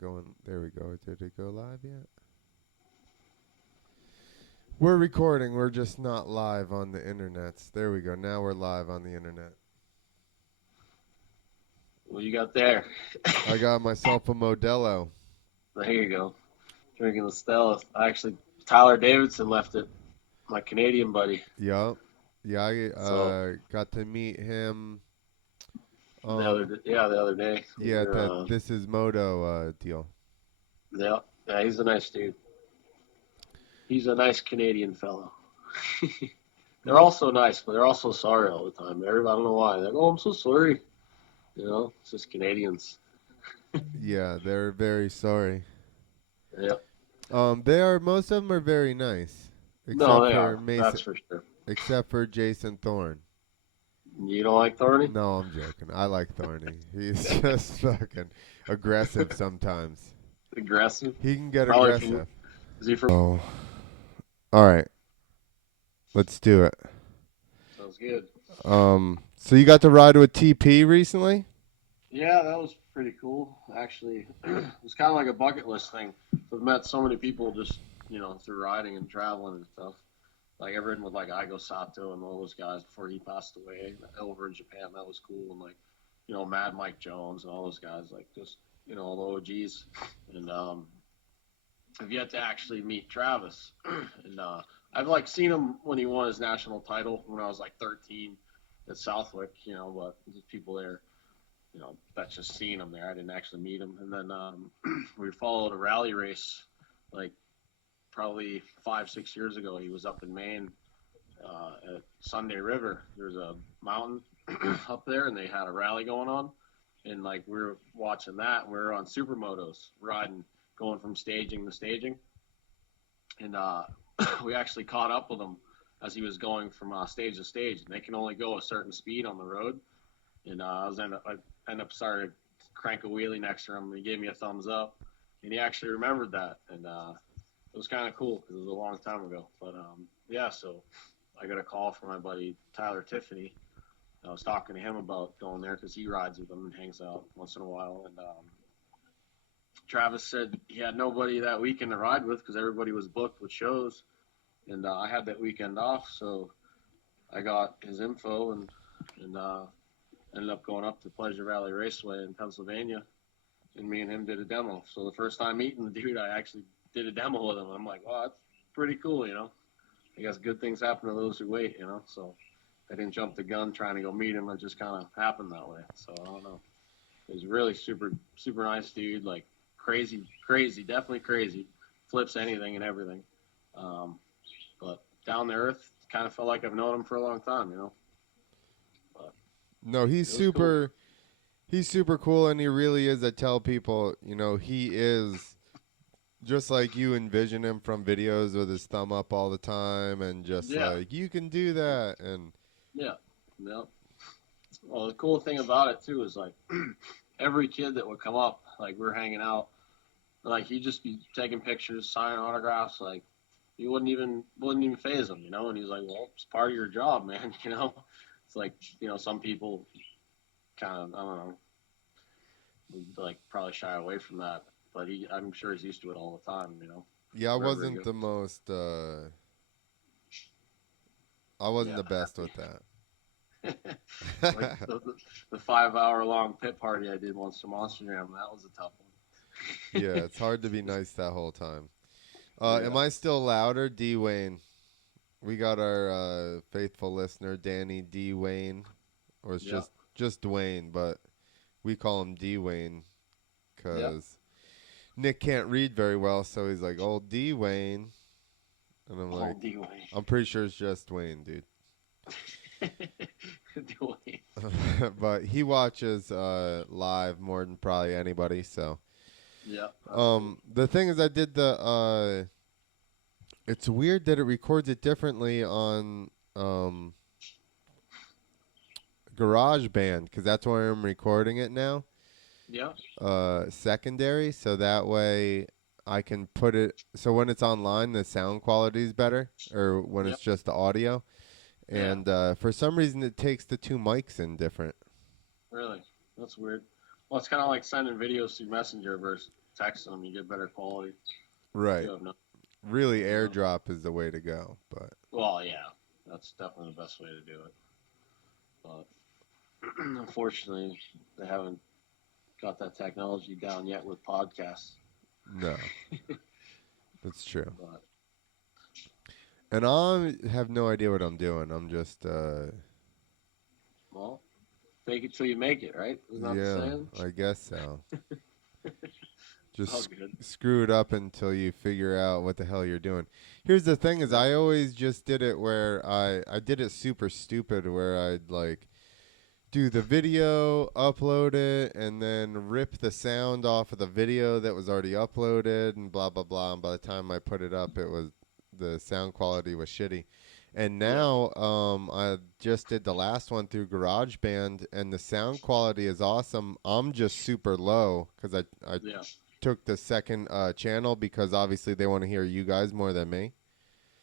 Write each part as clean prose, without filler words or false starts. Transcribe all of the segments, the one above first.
going. There we go. Did it go live yet? We're recording. We're just not live on the internet. There we go. Now we're live on the internet. What you got there? I got myself a Modelo. There you go. Drinking the Stella. Tyler Davidson left it. My Canadian buddy. Yup. Yeah, I So got to meet him. the other day. Yeah, that This Is Moto deal. Yeah, he's a nice dude. He's a nice Canadian fellow. They're all so nice, but they're also sorry all the time. Everybody, I don't know why. They're like, oh, I'm so sorry. It's just Canadians. Yeah, they're very sorry. Yeah. Most of them are very nice, No, except they for are. Mason, That's for sure. except for Jason Thorne. You don't like Thorny? No, I'm joking. I like Thorny. He's just fucking aggressive sometimes. Aggressive? He can get Probably aggressive. Is he from? Oh, all right. Let's do it. Sounds good. So you got to ride with TP recently? Yeah, that was pretty cool. Actually, it was kind of like a bucket list thing. I've met so many people just, through riding and traveling and stuff. Like I've ridden with like Igo Sato and all those guys before he passed away over in Japan. That was cool. And like, Mad Mike Jones and all those guys, like just, all the OGs. And I've yet to actually meet Travis. And I've like seen him when he won his national title when I was like 13 at Southwick, but there's people there. That's just seeing him there. I didn't actually meet him. And then we followed a rally race, like probably 5-6 years ago. He was up in Maine at Sunday River. There's a mountain up there, and they had a rally going on. And like we were watching that, and we were on supermotos riding, going from staging to staging. And we actually caught up with him as he was going from stage to stage. And they can only go a certain speed on the road. And I ended up starting to crank a wheelie next to him, and he gave me a thumbs up, and he actually remembered that, and it was kind of cool because it was a long time ago. But so I got a call from my buddy Tyler Tiffany. I was talking to him about going there because he rides with him and hangs out once in a while, and Travis said he had nobody that weekend to ride with because everybody was booked with shows, and I had that weekend off, so I got his info and ended up going up to Pleasure Valley Raceway in Pennsylvania, and me and him did a demo. So the first time meeting the dude, I actually did a demo with him. I'm like, wow, that's pretty cool, I guess good things happen to those who wait, So I didn't jump the gun trying to go meet him. It just kind of happened that way. So I don't know. He was really super, super nice dude, like crazy, definitely crazy. Flips anything and everything. But down to earth, kind of felt like I've known him for a long time, No, he's super. Cool. He's super cool, and he really is. I tell people, he is just like you envision him from videos with his thumb up all the time, and just like you can do that, and yeah. Well, the cool thing about it too is like every kid that would come up, like we're hanging out, like he'd just be taking pictures, signing autographs, like he wouldn't even faze him, And he's like, well, it's part of your job, man, It's like, some people kind of, I don't know, like probably shy away from that, but I'm sure he's used to it all the time, Yeah, I wasn't the most, I wasn't the best with that. Like the 5-hour-long pit party I did once to Monster Jam, that was a tough one. Yeah, it's hard to be nice that whole time. Am I still louder, D. Wayne? We got our faithful listener, Danny D. Wayne, or it's just Dwayne, but we call him D. Wayne because Nick can't read very well, so he's like, old D. Wayne. And I'm like, I'm pretty sure it's just Dwayne, dude. Dwayne. But he watches live more than probably anybody, so. Yeah. The thing is, I did the it's weird that it records it differently on GarageBand because that's where I'm recording it now. Yeah. Secondary, so that way I can put it. So when it's online, the sound quality is better, or when it's just the audio. And for some reason, it takes the two mics in different. Really? That's weird. Well, it's kind of like sending videos through Messenger versus texting them, you get better quality. Right. You have no, Really, you know. airdrop is the way to go. But Well, yeah, that's definitely the best way to do it. But unfortunately, they haven't got that technology down yet with podcasts. no, that's true. But And I have no idea what I'm doing. I'm just, well, fake it till you make it, right? Isn't that the yeah, saying? I guess so. It's Just all good. screw it up until you figure out what the hell you're doing. Here's the thing: is Yeah, I always just did it where I did it super stupid, where I'd like do the video, upload it, and then rip the sound off of the video that was already uploaded, and blah blah blah. And by the time I put it up, it was the sound quality was shitty. And yeah, now I just did the last one through GarageBand, and the sound quality is awesome. I'm just super low because I yeah, took the second channel because obviously they want to hear you guys more than me.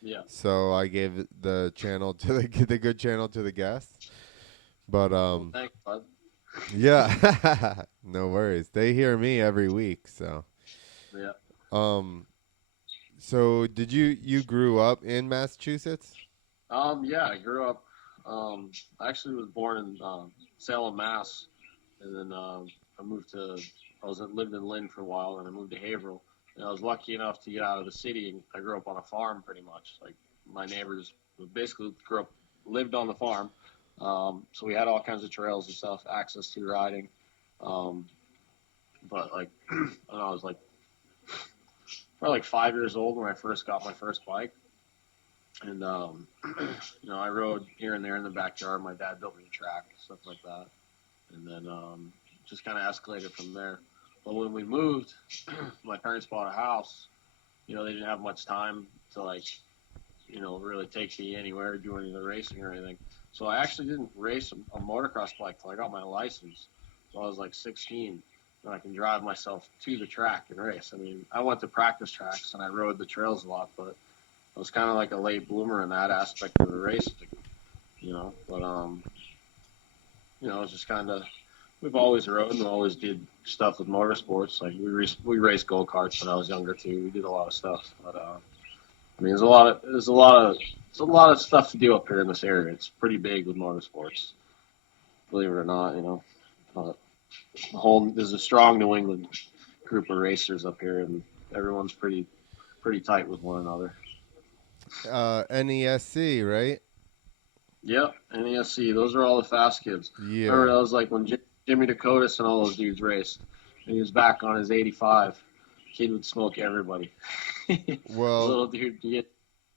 yeah. So I gave the channel to the good channel to the guests. But Well, thanks, bud. yeah, no worries. They hear me every week. Yeah. Um so did you grew up in Massachusetts? Yeah, I grew up. I actually was born in Salem, Mass, and then I moved to. Lived in Lynn for a while, and I moved to Haverhill. And I was lucky enough to get out of the city, and I grew up on a farm pretty much. Like my neighbors basically lived on the farm. So we had all kinds of trails and stuff, access to riding. Um, but like, I was like probably like 5 years old when I first got my first bike. And I rode here and there in the backyard. My dad built me a track, stuff like that, and then just kind of escalated from there. But when we moved, my parents bought a house. They didn't have much time to really take me anywhere, do any of the racing or anything. So I actually didn't race a motocross bike till I got my license. So I was like 16, and I can drive myself to the track and race. I mean, I went to practice tracks and I rode the trails a lot, but I was kind of like a late bloomer in that aspect of the racing, But it's just kind of we've always rode and always did stuff with motorsports. Like we raced go karts when I was younger too. We did a lot of stuff, but I mean, there's a lot of stuff to do up here in this area. It's pretty big with motorsports, believe it or not. But there's a strong New England group of racers up here, and everyone's pretty tight with one another. NESC, right? Yep, NESC. Those are all the fast kids. Remember, Yeah. that was like when Jimmy Dakotas and all those dudes raced. And he was back on his 85. Kid would smoke everybody. Well, Little dude, you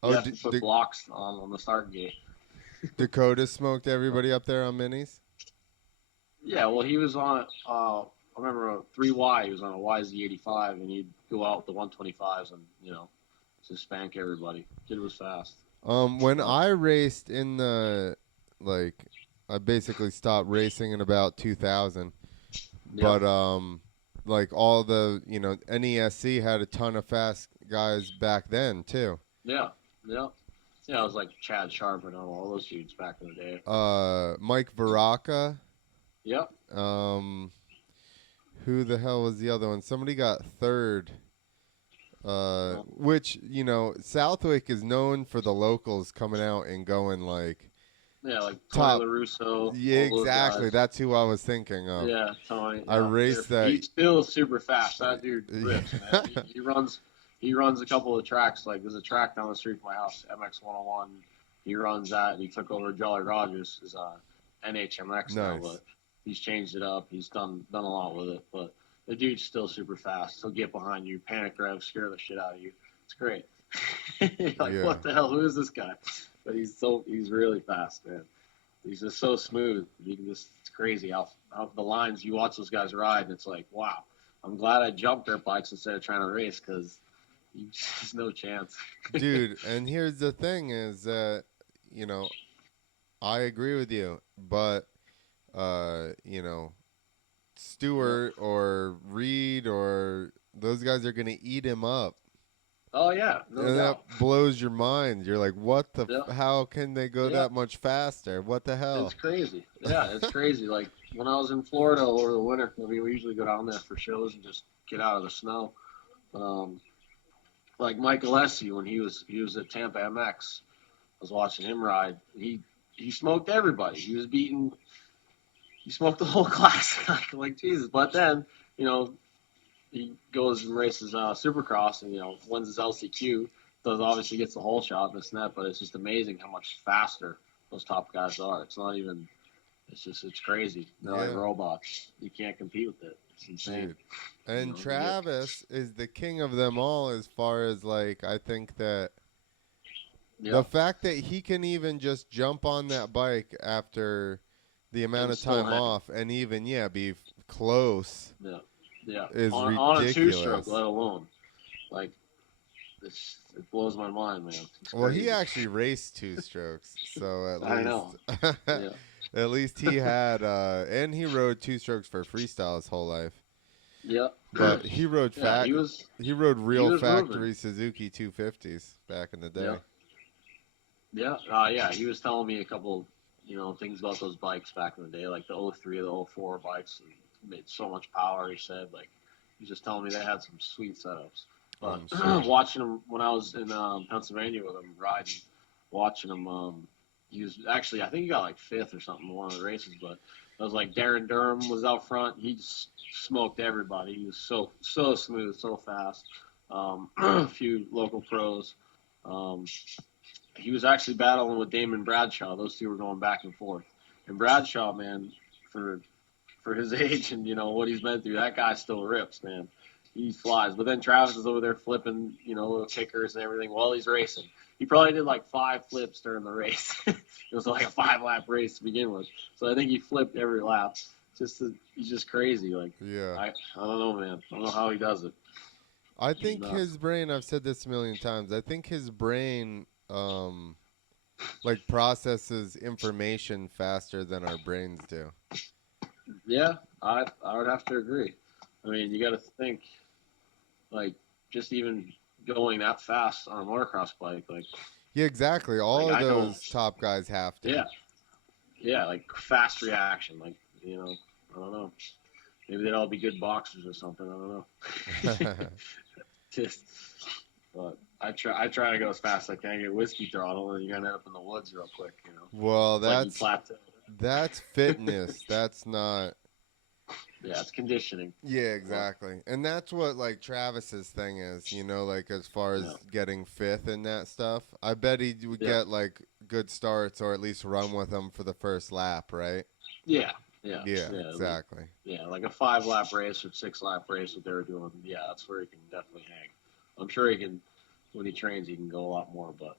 oh, have to put blocks on the start gate. Dakota smoked everybody up there on minis. Yeah, well, he was on. I remember a 3Y. He was on a YZ85, and he'd go out with the 125s and just spank everybody. Kid was fast. When But I raced in the like, I basically stopped racing in about 2000. yeah, But like all the NESC had a ton of fast guys back then too. yeah, yeah. Yeah, it was like Chad Sharp and all those dudes back in the day. Mike Varaca. Yep. Um, who the hell was the other one? Somebody got third. Well, Which Southwick is known for the locals coming out and going like yeah, like Tony top. LaRusso, Yeah, all those exactly. guys. That's who I was thinking of. Yeah, Tony. I Yeah, raced that. he's still super fast. That dude rips, man. He runs a couple of tracks. Like there's a track down the street from my house, MX 101. He runs that. And he took over Jolly Rogers, is NHMX now, Nice. but he's changed it up. He's done a lot with it, but the dude's still super fast. He'll get behind you, panic rev, scare the shit out of you. It's great. Like Yeah. what the hell? Who is this guy? But he's really fast, man. He's just so smooth. It's crazy how the lines you watch those guys ride, and it's like, wow. I'm glad I jumped dirt bikes instead of trying to race because there's no chance. Dude, and here's the thing is that, I agree with you, but, Yeah. Stewart or Reed or those guys are going to eat him up. Oh yeah, no And that doubt. blows your mind. You're like, what Yeah, how can they go yeah. that much faster? What the It's hell? crazy. Yeah, it's crazy. Like when I was in Florida over the winter, we usually go down there for shows and just get out of the snow. Um, like Michael Essie when he was at Tampa MX. I was watching him ride. He smoked everybody. He smoked the whole class. Like Jesus. But then he goes and races Supercross and wins his LCQ. So obviously gets the whole shot in this net. But it's just amazing how much faster those top guys are. It's not even. It's crazy. They're like robots. You can't compete with it. It's insane. Dude. And Travis is the king of them all as far as like I think that the fact that he can even just jump on that bike after the amount of time off and even be close. Yeah. Is on ridiculous. A two-stroke, let alone like it blows my mind, man. Well, he actually raced two strokes, so at least I know. Yeah. At least he had and he rode two strokes for freestyle his whole life. Yeah. But he rode he rode real factory moving. Suzuki 250s back in the day. Yeah. He was telling me a couple, things about those bikes back in the day, like the 03 or the 04 bikes, made so much power. He said, like, he was just telling me they had some sweet setups. But watching him when I was in Pennsylvania with him riding, watching him, he was actually, I think he got like fifth or something in one of the races. But it was like Darren Durham was out front. He just smoked everybody. He was so smooth, so fast. A few local pros. He was actually battling with Damon Bradshaw. Those two were going back and forth. And Bradshaw, man, for his age and what he's been through, that guy still rips, man. He flies. But then Travis is over there flipping, little kickers and everything while he's racing. He probably did like 5 flips during the race. It was like a 5-lap race to begin with. So I think he flipped every lap. He's just crazy. Like, I don't know, man. I don't know how he does it. I think his brain, I've said this a million times, I think his brain like processes information faster than our brains do. Yeah, I would have to agree. I mean, you got to think, like, just even going that fast on a motocross bike, like. Yeah, exactly. All of those top guys have to. Yeah, like fast reaction, like I don't know. Maybe they'd all be good boxers or something. I don't know. But I try to go as fast as I can. Get whiskey throttle, and you're gonna end up in the woods real quick. Well, that's fitness. That's not. Yeah, it's conditioning. Yeah, exactly. And that's what, like, Travis's thing is, like, as far as getting fifth and that stuff. I bet he would get, like, good starts or at least run with them for the first lap, right? Yeah, exactly. Like a 5-lap race or 6-lap race, what they were doing. Yeah, that's where he can definitely hang. I'm sure he can, when he trains, he can go a lot more, but,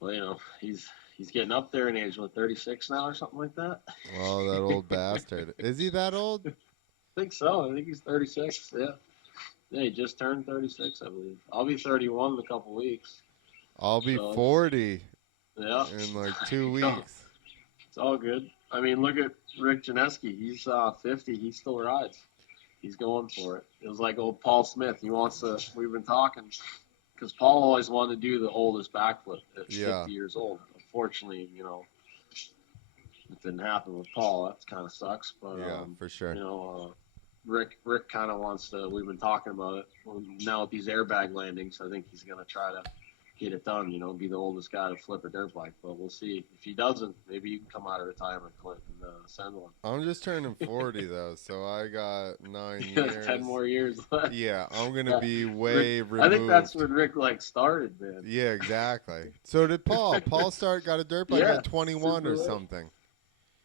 well, he's getting up there in age, 36 now or something like that? Oh, that old bastard. Is he that old? I think so. I think he's 36, yeah. Yeah, he just turned 36, I believe. I'll be 31 in a couple weeks. I'll be 40 in like 2 weeks. It's all good. I mean, look at Rick Janeski. He's 50. He still rides. He's going for it. It was like old Paul Smith. We've been talking, because Paul always wanted to do the oldest backflip at 50 years old. Unfortunately, it didn't happen with Paul. That kind of sucks. But for sure. Rick kind of wants to. We've been talking about it now with these airbag landings. I think he's gonna try to get it done. Be the oldest guy to flip a dirt bike. But we'll see. If he doesn't, maybe you can come out of retirement, Clint, and send one. I'm just turning 40 though, so I got 9 years. 10 more years left. Yeah, I'm gonna be way removed. I think that's when Rick started, man. Yeah, exactly. So did Paul. Paul got a dirt bike at 21 or something.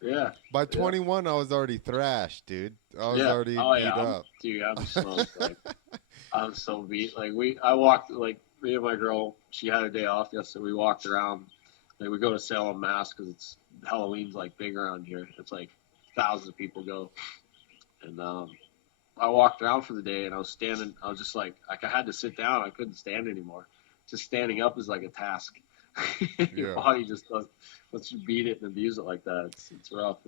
Yeah. By 21, I was already thrashed, dude. I was already beat up. I'm smoked. Like, I'm so beat. Like I walked. Like me and my girl, she had a day off yesterday. We walked around. Like we go to Salem, Mass, because Halloween's like big around here. It's like thousands of people go, and I walked around for the day, and I was standing. I was just like I had to sit down. I couldn't stand anymore. Just standing up is like a task. Your body just does. Once you beat it and abuse it like that, it's rough,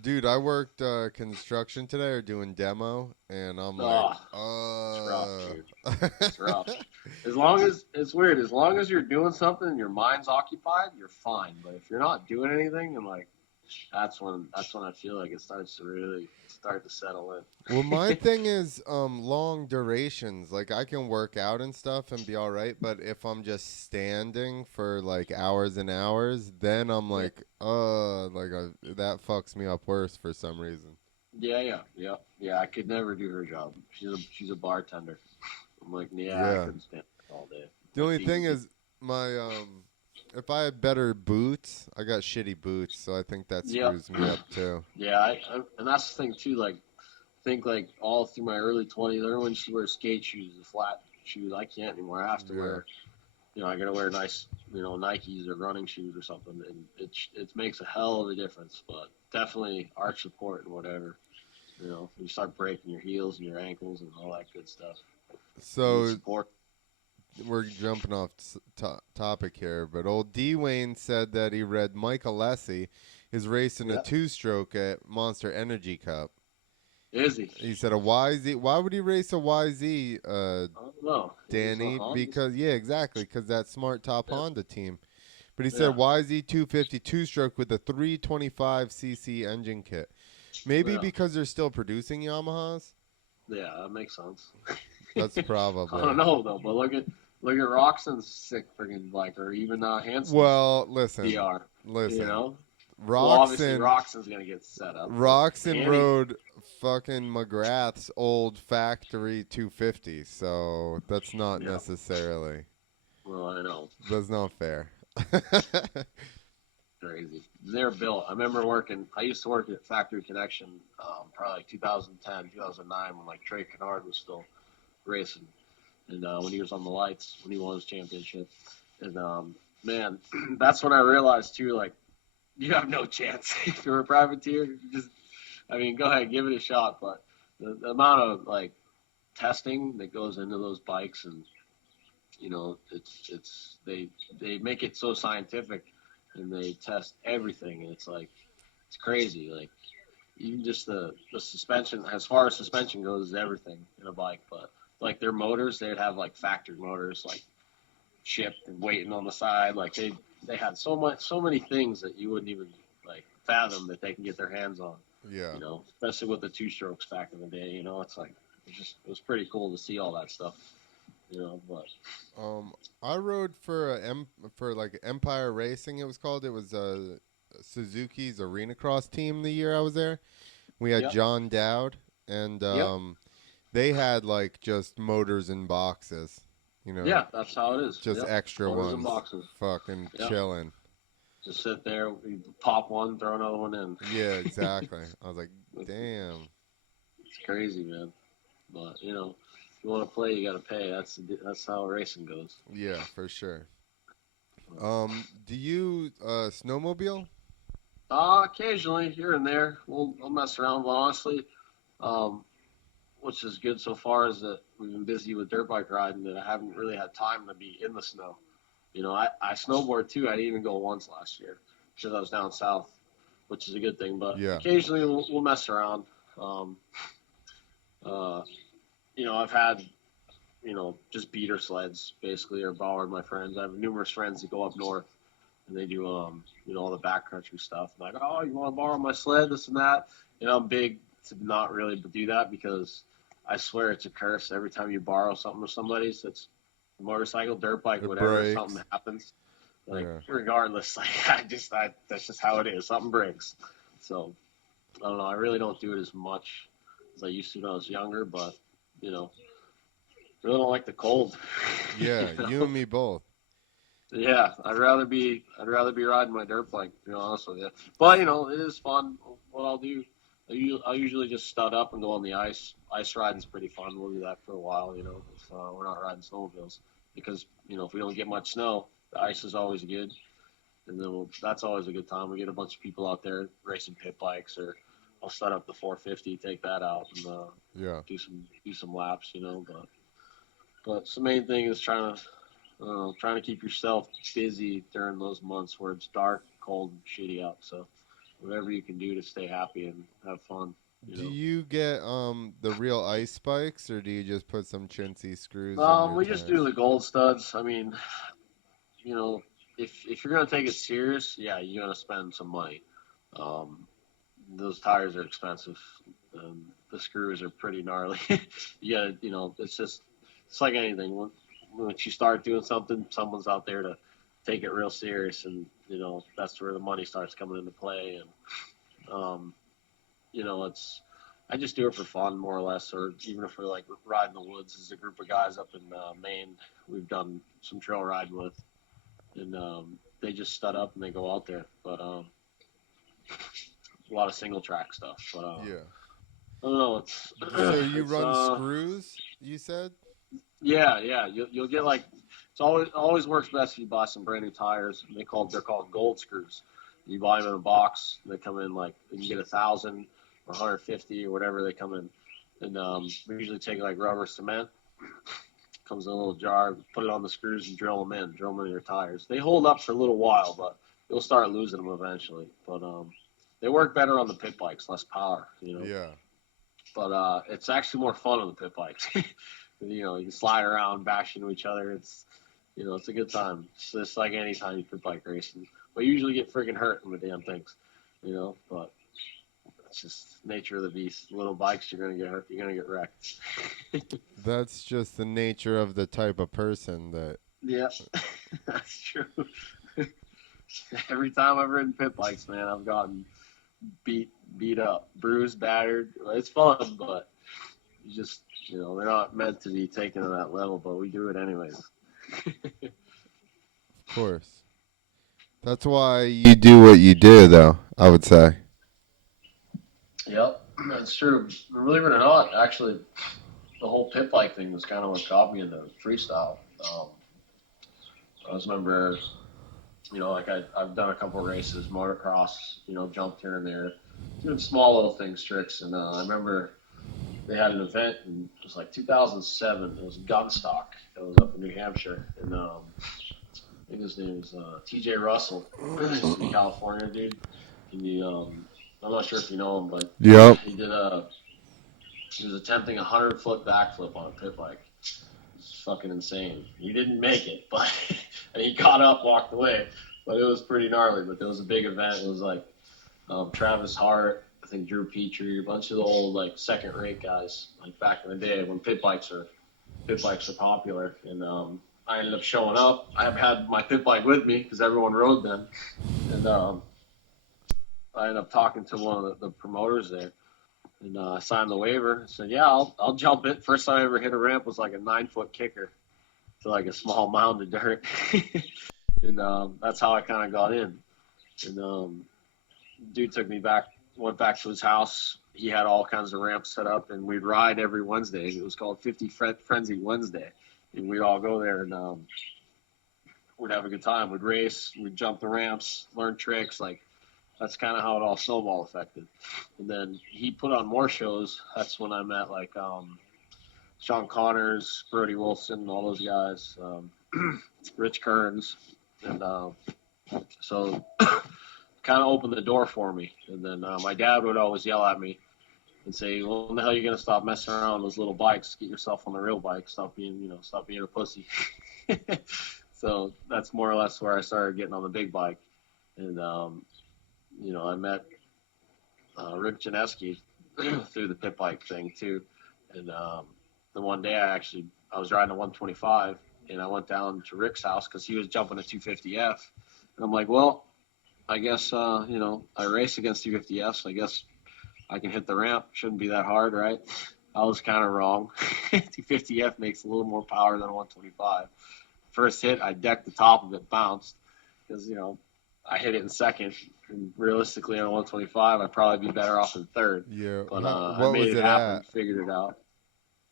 Dude, I worked construction today, or doing demo, and I'm it's rough, dude. It's rough. As long as it's weird, as long as you're doing something and your mind's occupied, you're fine. But if you're not doing anything and like that's when I feel like it starts to really start to settle Well, my in. thing is long durations. Like I can work out and stuff and be all right, but if I'm just standing for like hours and hours, then I'm Yeah. like, that fucks me up worse for some reason. Yeah. I could never do her job. She's a bartender. I'm like, yeah, I Yeah. couldn't stand it all day. The My only feet thing would be. is my if I had better boots, I got shitty boots, so I think that Yep. screws me up too. Yeah, and that's the thing too. Like, I think like all through my early 20s, everyone used to wear skate shoes, the flat shoes. I can't anymore. I have to Yeah. wear, I gotta wear nice, Nikes or running shoes or something, and it makes a hell of a difference. But definitely arch support and whatever. You start breaking your heels and your ankles and all that good stuff. You need So support. we're jumping off topic here, but old D Wayne said that he read Mike Alessi is racing a Yeah, two-stroke at Monster Energy Cup. is he? He said a YZ. Why would he race a YZ, I don't know. He's a Danny? Honda. Because yeah, exactly. Because that smart top Yeah, Honda team. But he yeah, said YZ 250 stroke with a 325cc engine kit. Maybe yeah, because they're still producing Yamahas. yeah. That makes sense. That's I probably. don't know though, but look at Roxon's sick friggin' bike, or even Hanson's Well, listen, DR. You listen. know, well, obviously Roxon Roxon's gonna get set up, but Roxon Danny, rode fucking McGrath's old factory 250, so that's not yeah. necessarily. Well, I know, That's not fair. crazy. They're built. I remember working. I used to work at Factory Connection, probably like 2010, 2009, when like Trey Kennard was still racing, and when he was on the lights, when he won his championship, and man, that's when I realized too, like you have no chance if you're a privateer. You just, I mean, go ahead, give it a shot, but the amount of like testing that goes into those bikes, and it's they make it so scientific, and they test everything, and it's like it's crazy. Like even just the suspension, as far as suspension goes, is everything in a bike. But like their motors, they'd have like factory motors, like shipped and waiting on the side. Like they had so many things that you wouldn't even like fathom that they can get their hands on. Yeah. Especially with the two strokes back in the day. It's like it was pretty cool to see all that stuff. But Um, I rode for for like Empire Racing. It was called. It was Suzuki's Arena Cross team. The year I was there, we had yep, John Dowd, and yep, they had like just motors and boxes. You know, yeah, that's how it is. just Yep, extra motors and ones, boxes. fucking Yep, chilling. just sit there, you pop one, throw another one in. Yeah, exactly. I was like, damn. It's crazy, man. But if you want to play, you got to pay. That's how racing goes. Yeah, for sure. Do you snowmobile? Occasionally, here and there, we'll mess around. But honestly, um, which is good so far, is that we've been busy with dirt bike riding that I haven't really had time to be in the snow. I snowboard too. I didn't even go once last year because I was down south, which is a good thing. But Yeah. occasionally we'll mess around. Um, uh, I've had just beater sleds basically, or borrowed my friends. I have numerous friends that go up north and they do all the backcountry stuff. I'm like, oh, you want to borrow my sled, this and that. I'm big to not really do that because I swear it's a curse every time you borrow something from somebody. So it's motorcycle, dirt bike, It whatever. Something breaks. happens, like Yeah. regardless, like that's just how it is. Something breaks. So I don't know. I really don't do it as much as I used to when I was younger, but you know, really don't like the cold. Yeah, you you know? and me both. Yeah, I'd rather be riding my dirt bike, to be honest with you. But it is fun. What I'll do, I usually just stud up and go on the ice. Ice riding's pretty fun. We'll do that for a while, if we're not riding snowmobiles, because if we don't get much snow, the ice is always good, and then that's always a good time. We get a bunch of people out there racing pit bikes, or I'll stud up the 450, take that out, and Yeah. do some laps, but the main thing is trying to keep yourself busy during those months where it's dark, cold, and shitty out. So whatever you can do to stay happy and have fun, Do you get the real ice spikes, or do you just put some chintzy screws in your We just do tires? the gold studs. I mean, you know, if you're gonna take it serious, yeah, you're gonna spend some money. Um, those tires are expensive. The screws are pretty gnarly. It's like anything. Once you start doing something, someone's out there to take it real serious, and that's where the money starts coming into play. And it's I just do it for fun, more or less, or even if we're like riding the woods. There's a group of guys up in Maine we've done some trail riding with, and they just stud up and they go out there. But a lot of single track stuff. But Yeah. I don't know. It's So you it's run screws, you said? yeah. You'll get like it's always works best if you buy some brand new tires. They're called gold screws. You buy them in a box. They come in like you can get 1,000 or 150 or whatever they come in. And we usually take like rubber cement. Comes in a little jar. Put it on the screws and drill them in. Drill them in your tires. They hold up for a little while, but you'll start losing them eventually. But they work better on the pit bikes, less power. Yeah. But it's actually more fun on the pit bikes. You can slide around, bash into each other. It's a good time. It's just like any time you pit bike racing. But you usually get freaking hurt in the damn things, But it's just nature of the beast. Little bikes, you're gonna get hurt. You're gonna get wrecked. That's just the nature of the type of person that. Yeah, that's true. Every time I've ridden pit bikes, man, I've gotten beat up, bruised, battered. It's fun, but you just they're not meant to be taken to that level, but we do it anyways. Of course. That's why you do what you do, though, I would say. Yep, that's true. Believe it or not, actually, the whole pit bike thing was kind of what got me into freestyle. I just remember, like I've done a couple of races, motocross, jumped here and there, doing small little things, tricks, and I remember they had an event in it was like 2007. It was Gunstock. It was up in New Hampshire, and I think his name is T.J. Russell. He's from California, dude. And I'm not sure if you know him, but Yep. he was attempting a 100-foot backflip on a pit bike. It's fucking insane. He didn't make it, but and he got up, walked away. But it was pretty gnarly. But there was a big event. It was like Travis Hart, I think Drew Petrie, a bunch of the old like second-rate guys, like back in the day when pit bikes are popular. And I ended up showing up. I had my pit bike with me because everyone rode them, and I ended up talking to one of the promoters there. And I signed the waiver. I said, "Yeah, I'll jump it." First time I ever hit a ramp was like a 9-foot kicker to like a small mound of dirt, and that's how I kind of got in. And dude took me back, went back to his house. He had all kinds of ramps set up, and we'd ride every Wednesday. It was called 50 Frenzy Wednesday, and we'd all go there and we'd have a good time. We'd race, we'd jump the ramps, learn tricks. Like that's kind of how it all snowball affected. And then he put on more shows. That's when I met like Sean Connors, Brody Wilson, all those guys, Rich Kearns, and so kind of opened the door for me. And then my dad would always yell at me and say, "Well, when the hell are you gonna stop messing around with those little bikes? Get yourself on the real bike. Stop being a pussy." So that's more or less where I started getting on the big bike. And I met Rick Janeski through the pit bike thing too. And the one day I was riding a 125, and I went down to Rick's house because he was jumping a 250F, and I'm like, well, I guess I race against 250Fs. I guess I can hit the ramp. Shouldn't be that hard, right? I was kind of wrong. 250F makes a little more power than a 125. First hit, I decked the top of it, bounced because I hit it in second. And realistically, on a 125, I'd probably be better off in third. Yeah. But What I made was it it happen, at? figured it out.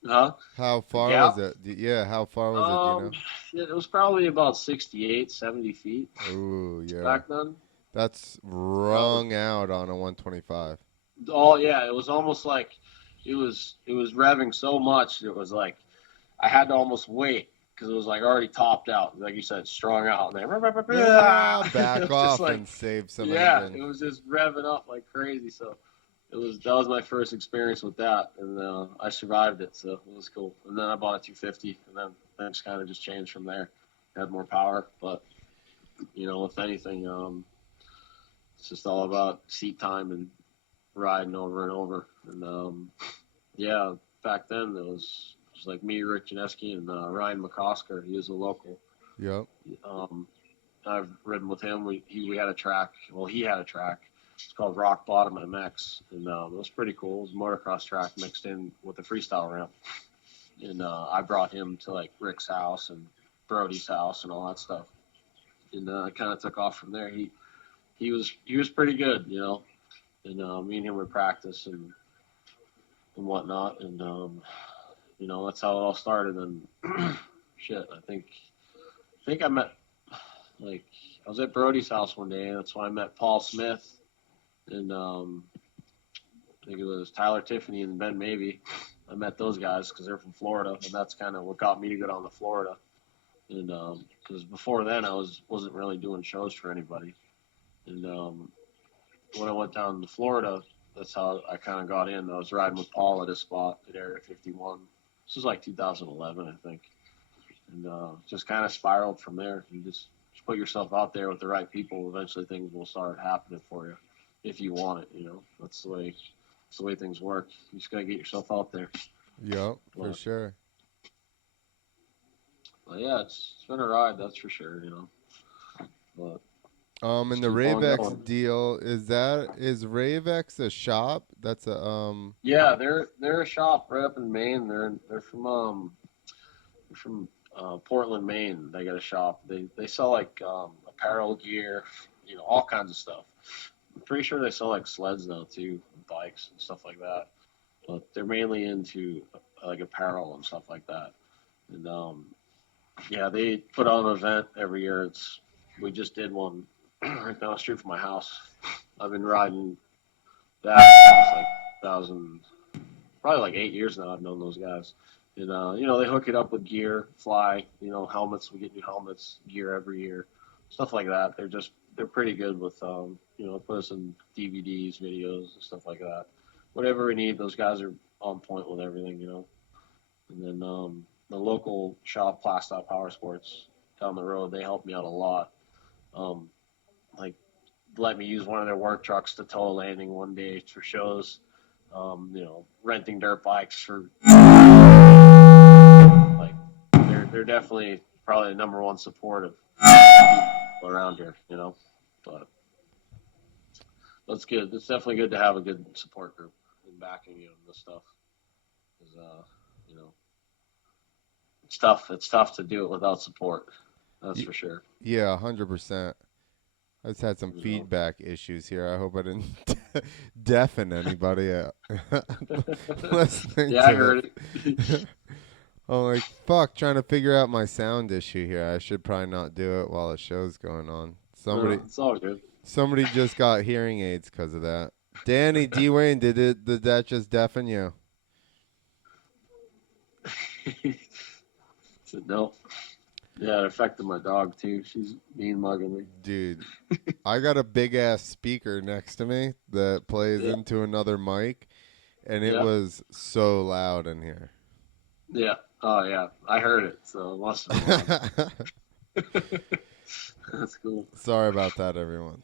Huh? How The far was gap? it? Yeah, how far was it, do you know? It was probably about 68, 70 feet Ooh, yeah. back then. That's That was, wrung out on a 125. oh yeah, it was almost like it was revving so much it was like I had to almost wait because it was like already topped out, like you said, strung out, and then Ah, it back was just off like and save some yeah, engine. it was just revving up like crazy. So that was my first experience with that, and I survived it, so it was cool. And then I bought a 250, and then things kind of just changed from there. Had more power, but if anything, It's just all about seat time and riding over and over. And yeah, back then it was just like me, Rick Janeski, and Ryan McCosker. He was a local. Yep. Um, I've ridden with him. We had a track. Well, he had a track. It's called Rock Bottom MX, and it was pretty cool. It was a motocross track mixed in with a freestyle ramp. And I brought him to like Rick's house and Brody's house and all that stuff. And I kind of took off from there. He was pretty good, you know. And me and him would practice and whatnot. And you know, that's how it all started. And shit, I think I met, like, I was at Brody's house one day, and that's when I met Paul Smith and I think it was Tyler Tiffany and Ben Mabey. I met those guys because they're from Florida, and that's kind of what got me to go down to Florida. And because before then I wasn't really doing shows for anybody. And when I went down to Florida, that's how I kind of got in. I was riding with Paul at his spot at Area 51. This was like 2011, I think. And just kind of spiraled from there. You just put yourself out there with the right people. Eventually, things will start happening for you if you want it. You know, that's the way things work. You just gotta get yourself out there. Yep, for sure. But yeah, it's been a ride, that's for sure. You know, but And the Ravex deal is Ravex a shop? That's a Yeah, they're a shop right up in Maine. They're from Portland, Maine. They got a shop. They sell like apparel, gear, you know, all kinds of stuff. I'm pretty sure they sell like sleds now too, bikes and stuff like that. But they're mainly into like apparel and stuff like that. And yeah, they put on an event every year. We just did one right down the street from my house. I've been riding that since like 2000, probably like 8 years now. I've known those guys. And you know, they hook it up with gear, fly, you know, helmets. We get new helmets, gear every year, stuff like that. They're pretty good with you know, put us in DVDs, videos, and stuff like that. Whatever we need, those guys are on point with everything, you know. And then the local shop, Plastow Power Sports, down the road, they helped me out a lot. Um, like let me use one of their work trucks to tow a landing one day for shows. You know, renting dirt bikes for like they're definitely probably the number one support of people around here, you know. But that's good. It's definitely good to have a good support group and backing you and this stuff. Because you know, it's tough. It's tough to do it without support. That's for sure. Yeah, 100%. I just had some feedback issues here. I hope I didn't deafen anybody listening. Yeah, I heard it. I'm like, fuck, trying to figure out my sound issue here. I should probably not do it while the show's going on. It's all good. Somebody just got hearing aids because of that. Danny Dwayne, did that just deafen you? No. Yeah, it affected my dog too. She's mean mugging me. Dude, I got a big ass speaker next to me that plays into another mic, and it was so loud in here. Yeah. Oh yeah, I heard it. So it must have been. That's cool. Sorry about that, everyone.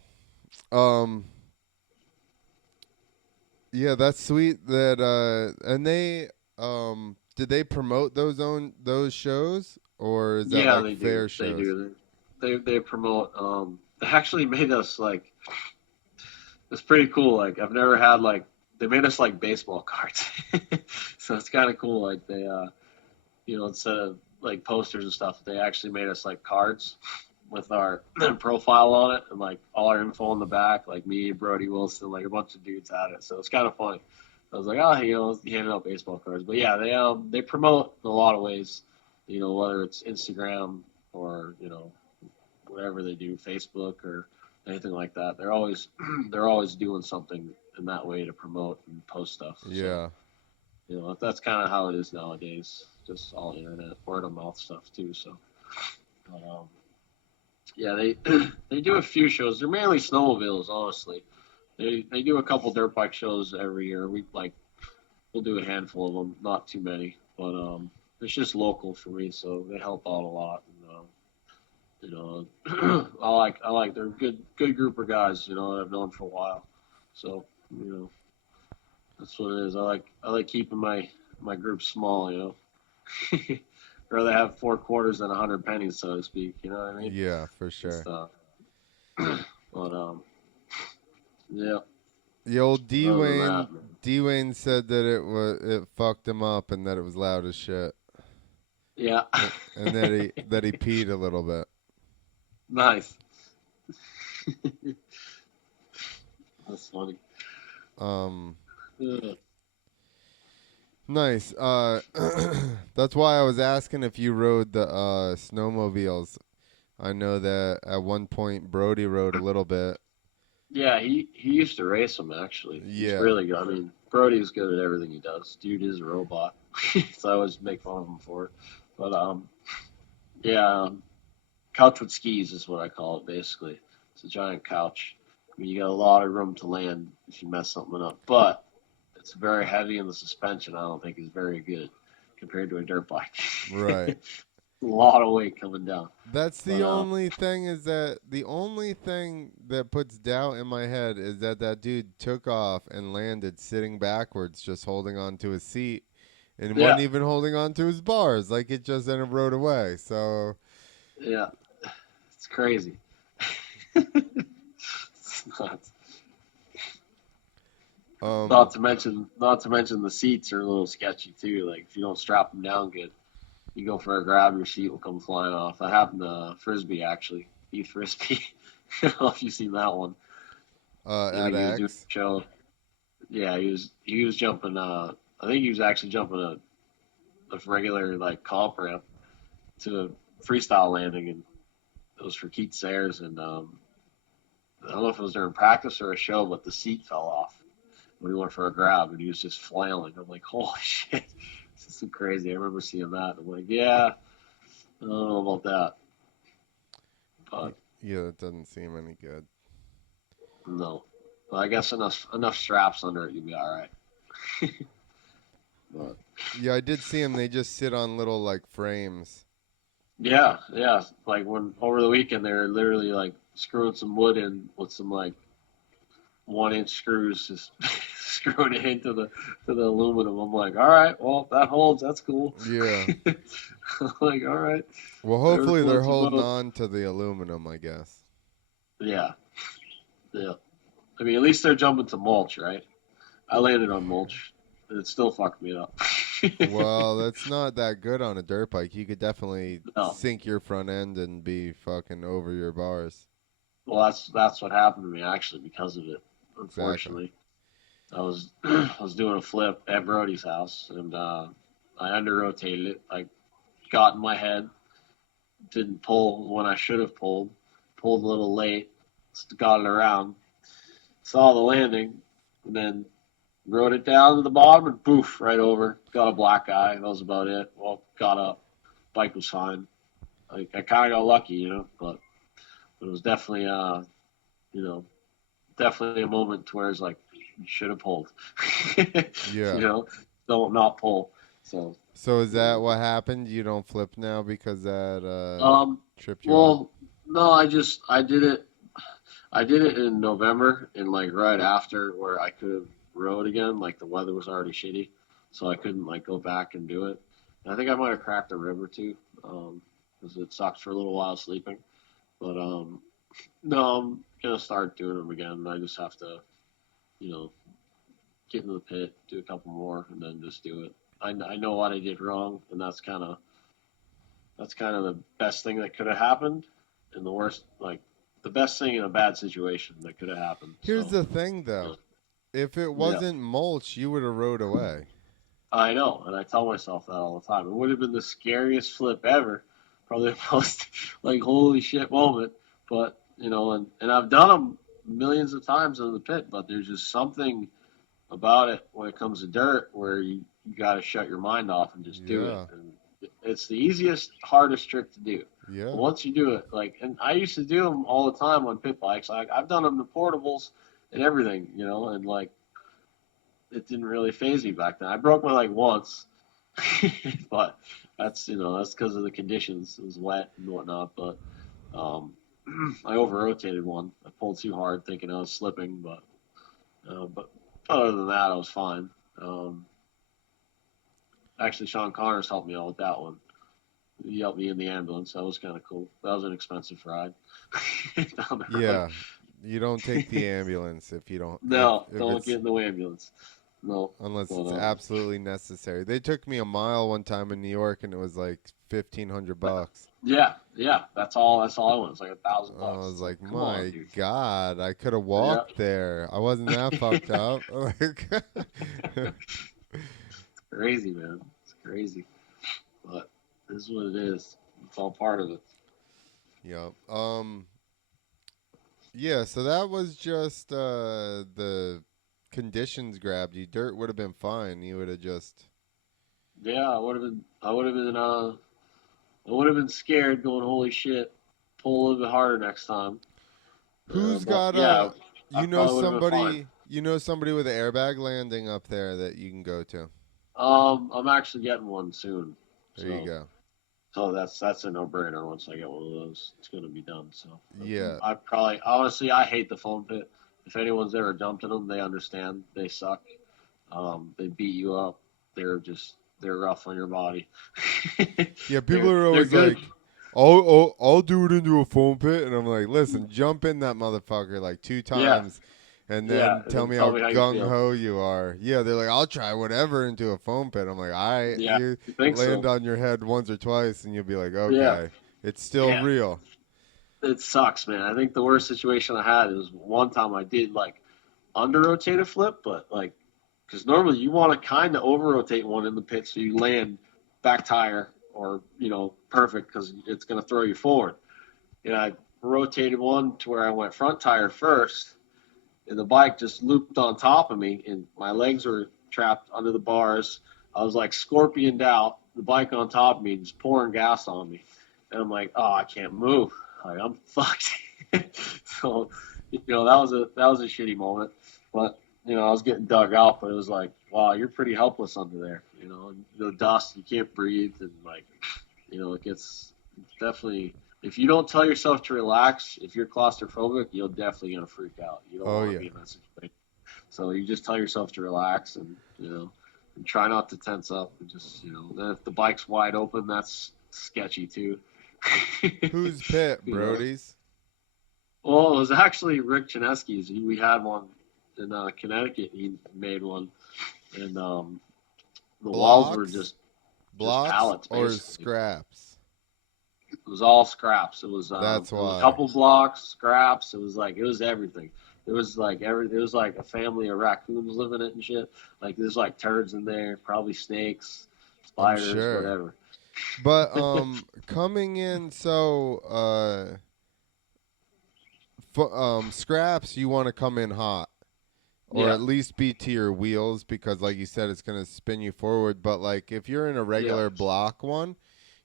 Yeah, that's sweet. And they did they promote those shows, or is that like fair shows? They do. They promote. They actually made us like. It's pretty cool. Like I've never had like they made us like baseball cards, so it's kind of cool. Like they you know, instead of like posters and stuff, they actually made us like cards with our profile on it and like all our info in the back, like me, Brody Wilson, like a bunch of dudes had it. So it's kind of funny. I was like, oh, you know, handing out baseball cards. But yeah, they promote in a lot of ways, you know, whether it's Instagram or, you know, whatever they do, Facebook or anything like that. They're always doing something in that way to promote and post stuff. Yeah. So, you know, that's kind of how it is nowadays. Just all internet, word of mouth stuff too. So, but, yeah, they do a few shows. They're mainly snowmobiles, honestly. They do a couple dirt bike shows every year. We'll do a handful of them, not too many, but it's just local for me, so they help out a lot. You know, I like they're good group of guys. You know, that I've known for a while. So you know, that's what it is. I like keeping my group small. You know, rather have four quarters than 100 pennies, so to speak. You know what I mean? Yeah, for And sure. stuff. But yeah. The old Other than that, D Wayne said that it fucked him up and that it was loud as shit, yeah, and that he peed a little bit. nice. That's funny. Um, Yeah. nice. That's why I was asking if you rode the snowmobiles. I know that at one point Brody rode a little bit. Yeah, he used to race them actually. He's Yeah, really good. I mean, Brody's good at everything he does. Dude is a robot. So I always make fun of him for it. But yeah, couch with skis is what I call it basically. It's a giant couch. I mean, you got a lot of room to land if you mess something up, but it's very heavy, and the suspension I don't think is very good compared to a dirt bike. right. A lot of weight coming down. That's But the only thing is that the only thing that puts doubt in my head is that that dude took off and landed sitting backwards, just holding on to his seat, and wasn't yeah, even holding on to his bars. Like it just then rode away. So, yeah, it's crazy. It's nuts. um, Not to mention the seats are a little sketchy too. Like if you don't strap them down good, you go for a grab, your seat will come flying off. That happened to Frisbee actually. Heath Frisbee. I don't know if you've seen that one. I at think he was doing X. a show. Yeah, he was jumping. I think he was actually jumping a regular like comp ramp to a freestyle landing, and it was for Keith Sayers. And I don't know if it was during practice or a show, but the seat fell off when he went for a grab, and he was just flailing. I'm like, holy shit, this is so crazy. I remember seeing that. I'm like, yeah, I don't know about that, but Yeah, that doesn't seem any good. no. But I guess enough straps under it, you'll be all right. But Yeah, I did see them. They just sit on little like frames. yeah, yeah. Like when over the weekend they were literally like screwing some wood in with some like 1 inch screws, just screwing it into the aluminum. I'm like, all right, well that holds. That's cool. Yeah. I'm like, all right, Well, whatever hopefully they're floats your holding boat. on to the aluminum. I guess. Yeah, yeah. I mean, at least they're jumping to mulch, right? I landed on mulch, and it still fucked me up. Well, that's not that good on a dirt bike. You could definitely No, sink your front end and be fucking over your bars. well, that's what happened to me actually because of it. Exactly. Unfortunately, I was I was doing a flip at Brody's house, and I under rotated it. I got in my head, didn't pull when I should have pulled, pulled a little late, got it around, saw the landing, and then rode it down to the bottom and poof, right over. Got a black eye. That was about it. Well, got up. Bike was fine. Like I kind of got lucky, but it was definitely, you know, definitely a moment to where it's like you should have pulled. you Yeah. know, don't not pull. So, So is you that know. what happened? You don't flip now because that Um, tripped you up? well, no, I did it in November, and like right after where I could have rode again. Like the weather was already shitty, so I couldn't like go back and do it. And I think I might have cracked a rib or two, because it sucked for a little while sleeping. But no, I'm gonna start doing them again. I just have to, you know, get into the pit, do a couple more, and then just do it. I know what I did wrong, and that's kind of the best thing that could have happened, and the worst, like the best thing in a bad situation that could have happened. Here's So, the thing, uh, though. If it yeah, wasn't mulch, you would have rode away. I know, and I tell myself that all the time. It would have been the scariest flip ever, probably the most like holy shit moment. But and I've done them millions of times in the pit, but there's just something about it when it comes to dirt where you got to shut your mind off and just do it. Yeah. And it's the easiest, hardest trick to do. Yeah. But once you do it, and I used to do them all the time on pit bikes. Like I've done them to portables and everything, and like it didn't really phase me back then. I broke my leg once, but that's because of the conditions. It was wet and whatnot. But Um, I over rotated one. I pulled too hard, thinking I was slipping, but other than that, I was fine. Um, Actually, Sean Connors helped me out with that one. He helped me in the ambulance. That was kind of cool. That was an expensive ride down the road. Yeah, you don't take the ambulance if you don't No, if don't it's get in the ambulance. No, unless but it's absolutely necessary. They took me a mile one time in New York and it was like $1,500. yeah, yeah. That's all. That's all I want. It's like I $1,000. was It's like, like, come on, my dude. God, I could have Yeah, walked there. I wasn't that fucked up. Like, crazy, man. It's crazy, but this is what it is. It's all part of it. yeah. Yeah, so that was just the conditions grabbed you. Dirt would have been fine. You would have just Yeah, I would have been. I would have been. I would have been scared, going, "Holy shit!" Pull a little bit harder next time. who's But got yeah, a I probably would have been fine. you know somebody with an airbag landing up there that you can go to. I'm actually getting one soon, There you so go. that's a no-brainer. Once I get one of those, it's gonna be done. So Yeah. I probably honestly I hate the foam pit. If anyone's ever jumped in them, they understand. They suck. They beat you up. They're rough on your body. Yeah, people are they're always good. like, I'll do it into a foam pit. And I'm like, listen, jump in that motherfucker like two Yeah, times and yeah. then And tell then me tell how me how you gung feel. ho you are. Yeah, they're like, I'll try whatever into a foam pit. I'm like, all right, Yeah, you you think land so? on your head once or twice and you'll be like, Yeah, okay, it's still yeah. real. It sucks, man. I think the worst situation I had was one time I did like under rotate a flip, but like because normally you want to kind of over rotate one in the pit so you land back tire or perfect because it's going to throw you forward. And I rotated one to where I went front tire first, and the bike just looped on top of me, and my legs were trapped under the bars. I was like scorpioned out, the bike on top of me, just pouring gas on me, and I'm like, oh, I can't move. Like I'm fucked. So, that was a shitty moment, but I was getting dug out, but it was like, wow, you're pretty helpless under there. The dust, you can't breathe, and like, it gets definitely. If you don't tell yourself to relax, if you're claustrophobic, you're definitely gonna freak out. You don't Oh, want to yeah. be in that situation. So you just tell yourself to relax and and try not to tense up. And just then if the bike's wide open, that's sketchy too. Who's pit, you know. Brody's? Well, it was actually Rick Chinesky's. We had one in Connecticut. He made one, and the walls were Blocks? just Blocks pallets or basically. scraps? It was all scraps. That's It was a why. couple blocks, scraps. It was everything. It was like it was like a family of raccoons living it and shit. Like there's like turds in there, probably snakes, I'm spiders, sure. whatever. But coming in so scraps you want to come in hot or Yeah, at least be to your wheels because like you said it's going to spin you forward, but like if you're in a yeah, regular block one,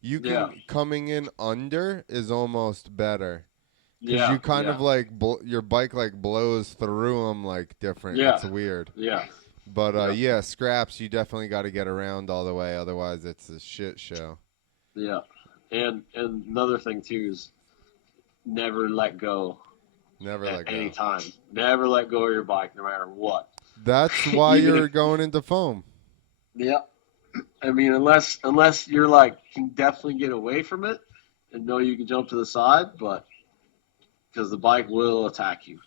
you yeah, can coming in under is almost better cuz yeah, you kind yeah, of like your bike like blows through them like different. yeah, It's weird. yeah, But yeah, yeah, scraps you definitely got to get around all the way otherwise it's a shit show. yeah. And another thing too is never let go Never at let any go. time. Never let go of your bike, no matter what. That's why Even if you're going into foam. yeah, I mean, unless you're like can definitely get away from it and know you can jump to the side, but because the bike will attack you.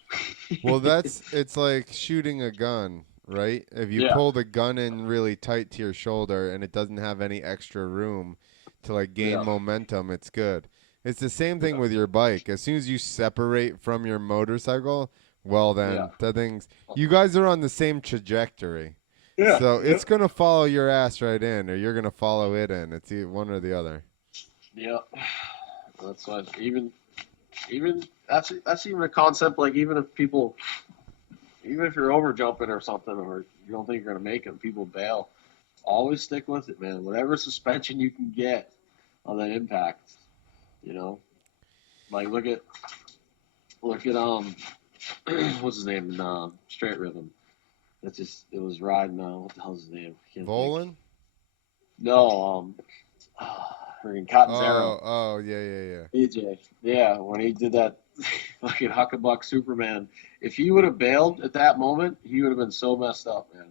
Well, it's like shooting a gun, right? If you Yeah, pull the gun in really tight to your shoulder and it doesn't have any extra room to like gain yeah, momentum, it's good. It's the same thing yeah, with your bike. As soon as you separate from your motorcycle, well yeah, then the things you guys are on the same trajectory. yeah, So yeah, it's gonna follow your ass right in, or you're gonna follow it in. It's one or the other. yeah. That's why even that's even a concept. Like even if you're over jumping or something, or you don't think you're gonna make it, people bail. Always stick with it, man. Whatever suspension you can get on that impact, you know. Like look at what's his name in Straight Rhythm. It was riding. What the hell's his name? I can't think. Volan? No, freaking Catanzaro. Oh, yeah. EJ. Yeah, when he did that fucking Huckabuck Superman. If he would have bailed at that moment, he would have been so messed up, man.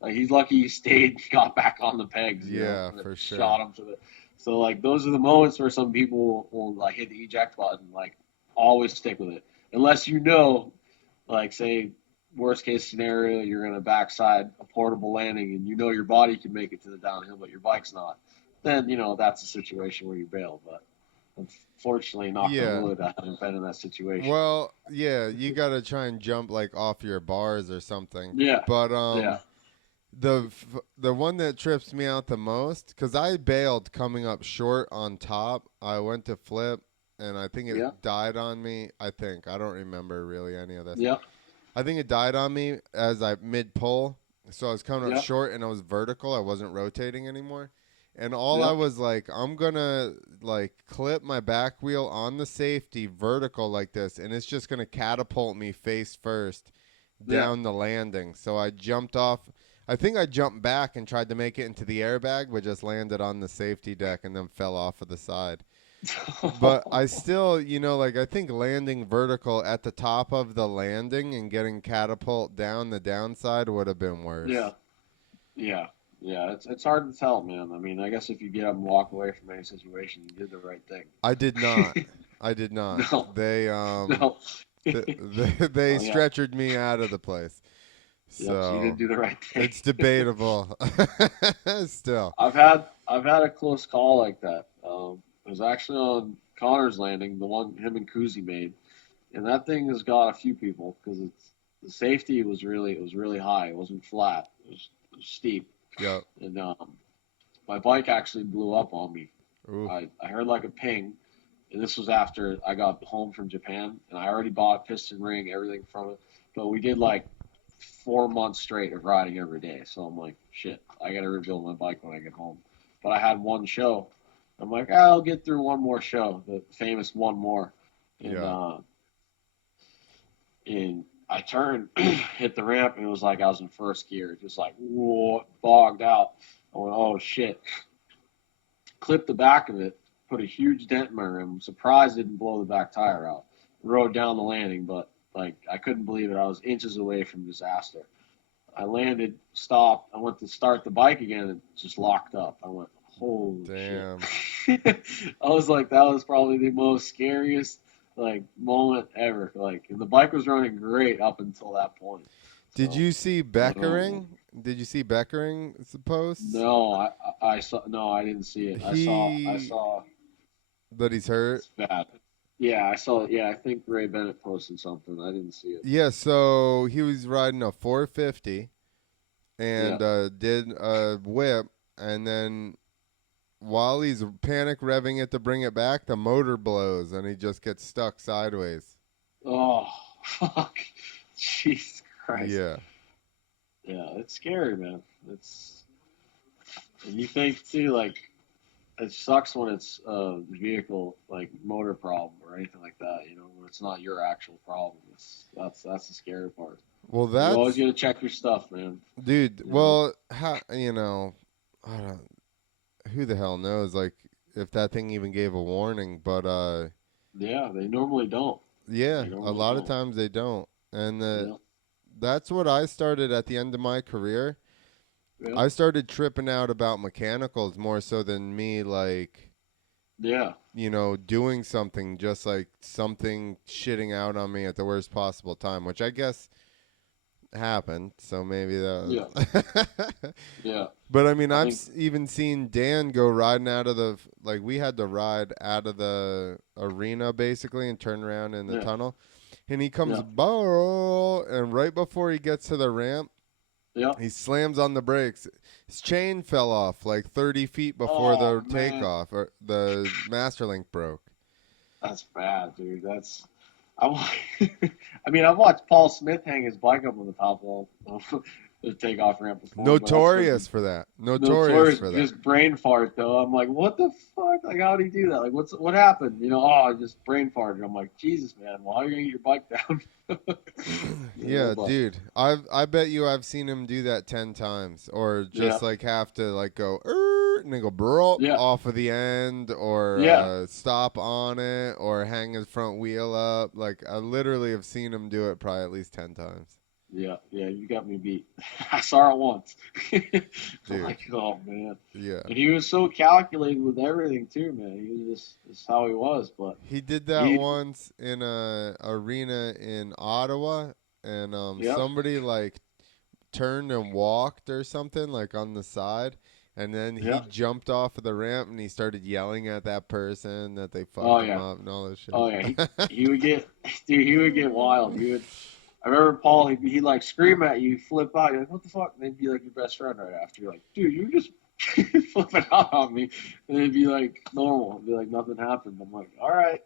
Like he's lucky he stayed, got back on the pegs, Yeah, and it for sure. shot him to the. So like those are the moments where some people will like hit the eject button, like always stick with it, unless you know, like say worst case scenario, you're gonna backside a portable landing and you know your body can make it to the downhill, but your bike's not. Then that's a situation where you bail, but. Unfortunately, knock on Yeah. wood, I haven't been in that situation. Well, yeah, you got to try and jump like off your bars or something. Yeah, But yeah, the one that trips me out the most, cuz I bailed coming up short on top. I went to flip and I think yeah, it died on me. I don't remember really any of this. yeah, I think it died on me as I mid pull. So I was coming up yeah, short and I was vertical. I wasn't rotating anymore. And all I yeah, was like, I'm gonna like clip my back wheel on the safety vertical like this, and it's just gonna catapult me face first yeah. down the landing. So I jumped off. I think I jumped back and tried to make it into the airbag, but just landed on the safety deck and then fell off of the side. But I still, like I think landing vertical at the top of the landing and getting catapult down the downside would have been Yeah, worse. yeah, yeah. It's hard to tell, man. I mean, I guess if you get up and walk away from any situation, you did the right thing. I did not. I did not. No, They no. they Oh yeah, stretchered me out of the place. yep. So you did So do the right thing. it's debatable. Still. I've had a close call like that. It was actually on Connor's Landing, the one him and Kuzi made, and that thing has got a few people because it's the safety was really high. It wasn't flat. It was steep, Yep. and my bike actually blew up on me. Ooh. I heard like a ping, and this was after I got home from Japan, and I already bought a piston ring, everything from it. But we did like 4 months straight of riding every day, so I'm like, shit, I gotta rebuild my bike when I get home. But I had one show. I'm like, I'll get through one more show, the famous one more, and Yeah. and I turned, hit the ramp, and it was like I was in first gear, just like whoa, bogged out. I went, oh shit, clipped the back of it, put a huge dent in my rim. I'm surprised it didn't blow the back tire out. Rode down the landing, but like I couldn't believe it. I was inches away from disaster. I landed, stopped. I went to start the bike again, and it just locked up. I went, holy shit. Damn. I was like, that was probably the most scariest like moment ever. Like, and the bike was running great up until that point. Did So, you see but Beckering? Did you see Beckering's posts? no, I saw no, I didn't see it. I He saw That he's hurt. it's bad. Yeah, I saw it. Yeah, I think Ray Bennett posted something. I didn't see it. Yeah, so he was riding a 450 Yeah. and did a whip, and then while he's panic revving it to bring it back, the motor blows and he just gets stuck sideways. Oh, fuck. Jesus Christ. Yeah. Yeah, it's scary, man. And you think too, like, it sucks when it's a vehicle like motor problem or anything like that. When it's not your actual problem. That's the scary part. Well, You always that's got to check your stuff, man. dude. You know. Well, I don't. Who the hell knows? Like, if that thing even gave a warning, but Yeah, they normally don't. yeah, They a normally lot of don't. times they don't, and Yeah. that's what I started at the end of my career. Yeah. I started tripping out about mechanicals more so than me, like, Yeah. doing something, just like something shitting out on me at the worst possible time, which I guess happened. So maybe Yeah. that. Yeah. But I mean, I I've think. even seen Dan go riding out of like we had to ride out of the arena basically and turn around in the Yeah. tunnel, and he comes Yeah. and right before he gets to the ramp, Yeah. he slams on the brakes. His chain fell off like 30 feet before Oh the man, takeoff, or the master link broke. that's bad, dude. I, wa- I mean, I've watched Paul Smith hang his bike up on the top of the takeoff ramp before, but that's Notorious freaking for that. Notorious notorious. for that. Just brain fart though. I'm like, what the fuck? Like, how did he do that? Like, what happened? Oh, I just brain farted. I'm like, Jesus, man. Well, how are you gonna get your bike down? Yeah, But dude. I bet you I've seen him do that 10 times, or yeah, just like have to like go and then go bro Yeah, off of the end, or yeah, stop on it, or hang his front wheel up. Like I literally have seen him do it probably at least 10 times. yeah, yeah. You got me beat. I saw it once. I'm Dude, like, oh man. yeah. And he was so calculated with everything too, man. He was just how he was. But He did that he, once in a arena in Ottawa, and yep, somebody like turned and walked or something like on the side, and then he yep. jumped off of the ramp and he started yelling at that person that they Oh fucked him yeah, up and all this oh shit. yeah. He would get, dude. He would get wild. He would. I remember Paul. He'd like scream at you, flip out. You're like, what the fuck? And they'd be like your best friend right after. You're like, dude, you just flipping out on me, and it'd be like normal. It'd be like nothing happened. I'm like, all right.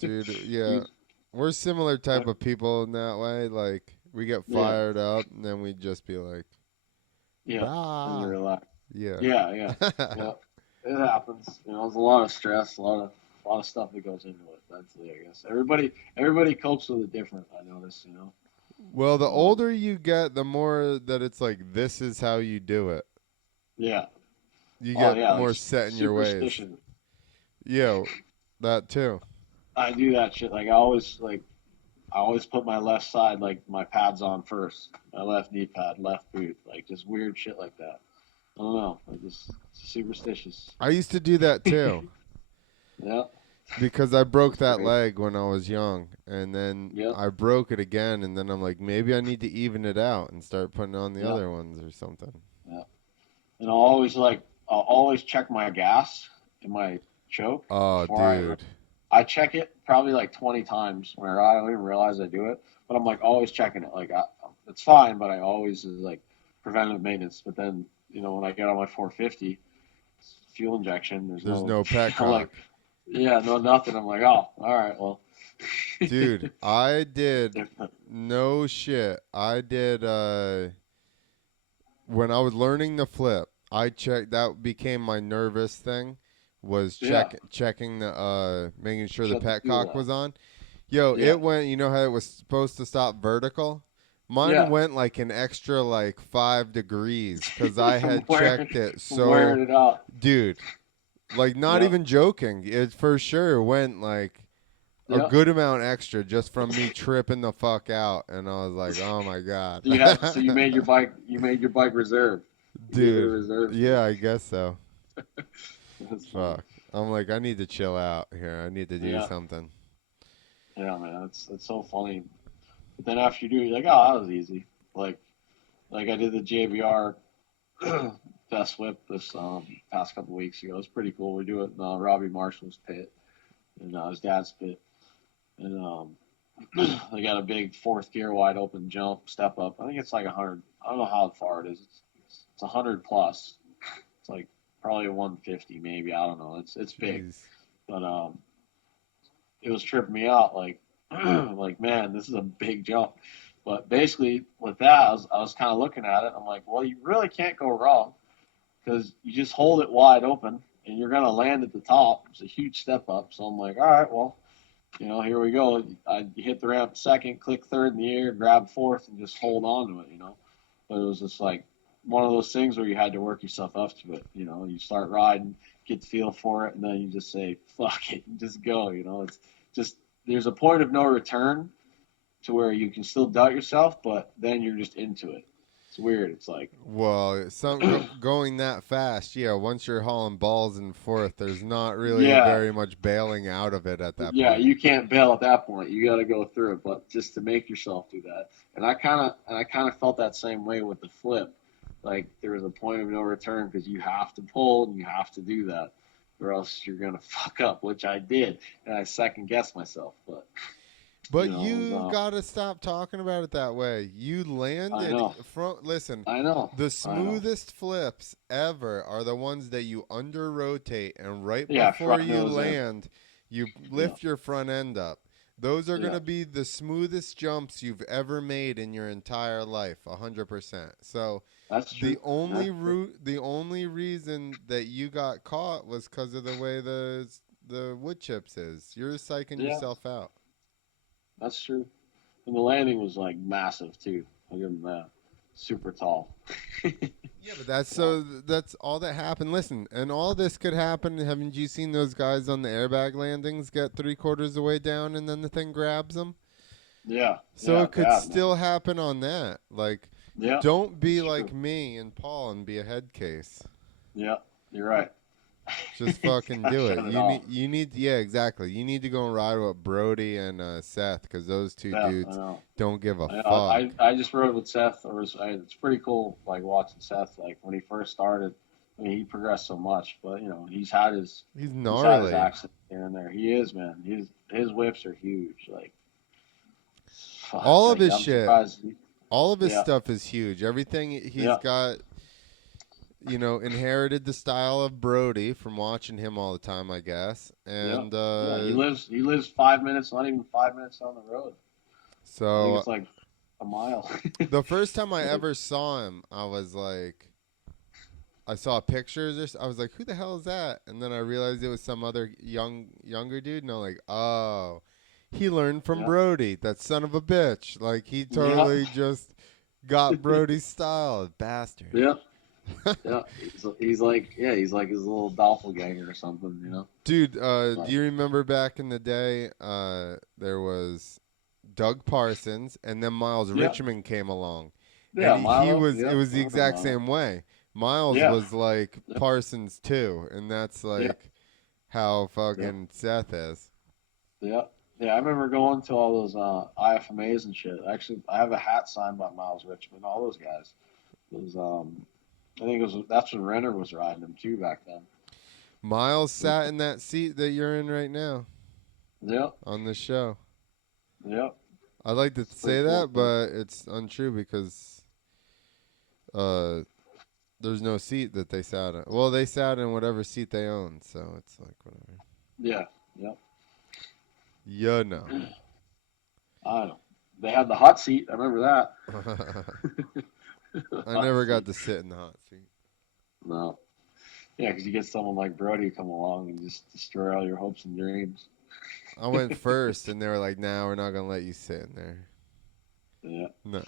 Dude, yeah, He's, we're similar type of people in that way. Like we get yeah, fired up and then we'd just be like, yeah. And you bah. relax. Yeah. Yeah, yeah, yeah. It happens. You know, there's a lot of stress, a lot of stuff that goes into it. Mentally, I guess everybody copes with it different. I notice. You know. Well, the Um, older you get, the more that it's like this is how you do it. yeah. You Oh get yeah, like more set in your ways. superstition. Yeah, that too. I do that shit. I always put my left side like my pads on first. My left knee pad, left boot, like just weird shit like that. I don't know. I just superstitious. I used to do that too Yeah, because I broke it's that great. leg when I was young, and then Yep, I broke it again, and then I'm like, maybe I need to even it out and start putting on the yep, other ones or something. yep. And I'll always check my gas in my choke Oh, before dude. I check it probably like 20 times when I ride. I don't even realize I do it, but I'm like always checking it. It's fine, but I always is like preventive maintenance. But then when I get on my 450 fuel injection, there's There's no no petcock. like yeah, no nothing. I'm like, oh, all right, well, Dude, I did different. no shit. I did when I was learning the flip, I checked that became my nervous thing was Yeah, checking the making sure the shut the fuel petcock off. was on. Yo, Yeah, it went, you know how it was supposed to stop vertical? Mine yeah. went like an extra like 5 degrees cuz I from had wearing checked it from wearing so it out. dude, like not Yep, even joking. It for sure went like a yep. good amount extra just from me tripping the fuck out, and I was like, "Oh my god." So you made your bike reserve. You gave it a Dude, reserve yeah, speed. I guess so. That's funny. Fuck. I'm like, I need to chill out here. I need to do Yeah, something. yeah, man. That's so funny. But then after you do it, you're like, oh, that was easy. Like I did the JBR best whip this past couple weeks ago. It's pretty cool. We do it in Robbie Marshall's pit and his dad's pit, and they got a big fourth gear wide open jump step up. I think it's like 100. I don't know how far it is. It's 100 plus. It's like probably a 150 maybe. I don't know. It's big, Jeez. but it was tripping me out. Like like man, this is a big jump. But basically, with that, I was kind of looking at it. I'm like, well, you really can't go wrong because you just hold it wide open and you're gonna land at the top. It's a huge step up. So I'm like, all right, well, here we go. I hit the ramp second, click third in the air, grab fourth, and just hold on to it. But it was just like one of those things where you had to work yourself up to it. You start riding, get the feel for it, and then you just say, fuck it, and just go. It's just, there's a point of no return to where you can still doubt yourself, but then you're just into it. It's weird. It's like, Well, going that fast, yeah. Once you're hauling balls and forth, there's not really yeah, very much bailing out of it at that yeah, point. you can't bail at that point. You got to go through it, but just to make yourself do that. And I kind of felt that same way with the flip. Like there was a point of no return because you have to pull and you have to do that, or else you're gonna fuck up, which I did, and I second guessed myself. But But it was you gotta stop talking about it that way. You I landed know, from. Listen, I know, the I know. smoothest flips ever are the ones that you under rotate, and right Yeah, before front you nose in. land, you Yeah, lift your front end up. Those are yeah, gonna be the smoothest jumps you've ever made in your entire life, 100%. So that's true. That's true. the only reason that you got caught was because of the way the wood chips is. You're psyching Yeah, yourself out. that's true. And the landing was like massive too. I'll give him that. super tall. Yeah, but that's all that happened. Listen, and all this could happen. Haven't you seen those guys on the airbag landings get 3/4 of the way down and then the thing grabs them? Yeah, So yeah, it could bad man. still happen on that. Like, Yeah, don't be it's like true. me and Paul and be a head case. Yeah, you're right. Just fucking Gotta do it. shut it off. You need, yeah, exactly. You need to go and ride with Brody and Seth because those two Yeah, I dudes know. don't give a I know. fuck. I just rode with Seth. It's pretty cool, like watching Seth. Like when he first started, I mean, he progressed so much. But you know, He's he's had his gnarly. accidents here and there. He is, man. His whips are huge. Like fuck. All of Like his I'm shit, surprised. all of his Yeah, stuff is huge. Everything he's yeah, got, inherited the style of Brody from watching him all the time, I guess. yeah, And yeah. He lives 5 minutes, not even 5 minutes down the road. I think so it's like a mile. the first time I ever saw him, I was like, I saw pictures. I was like, who the hell is that? And then I realized it was some other younger dude. And I'm like, oh, he learned from Yeah, Brody. That son of a bitch. Like he yeah, totally just got Brody's style, bastard. yeah, yeah. He's like his little doppelganger or something. Dude, do But you remember back in the day? There was Doug Parsons, and then Miles yeah, Richmond came along, and yeah, he Milo. was. It Yeah, was I the remember exact Milo. same way. Miles Yeah, was like yeah, Parsons too, and that's yeah, like how yeah, fucking Seth is. yeah. Yeah, I remember going to all those IFMAs and shit. Actually, I have a hat signed by Miles Richmond. All those guys. It was I think that's when Renner was riding them too back then. Miles sat in that seat that you're in right now Yeah, on the show. yeah. I'd like to It's pretty say cool that, too. but it's untrue because uh, there's no seat that they sat in. Well, they sat in whatever seat they own, so it's like whatever. Yeah, yeah. You know. I know. They had the hot seat. I remember that. I Hot never got seat. to sit in the hot seat. No. Yeah, because you get someone like Brody come along and just destroy all your hopes and dreams. I went first, and they were like, "Nah, we're not gonna let you sit in there." Yeah. No.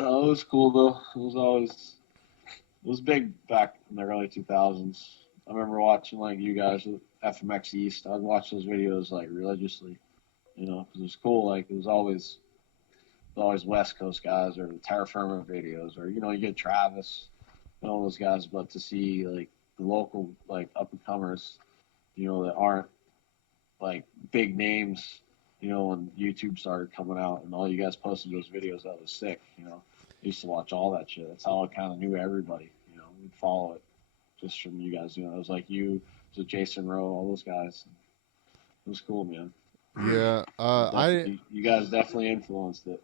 Well, it was cool though. It was big back in the early 2000s. I remember watching like you guys with FMX East. I'd watch those videos like religiously, because it was cool. Like it was always West Coast guys or the Terra Firma videos, or you get Travis and all those guys. But to see like the local like up and comers, that aren't like big names, when YouTube started coming out and all you guys posted those videos, that was sick. I used to watch all that shit. That's how I kind of knew everybody. We'd follow it just from you guys. It was like you, it was Jason Rowe, all those guys. It was cool, man. Yeah. You guys definitely influenced it.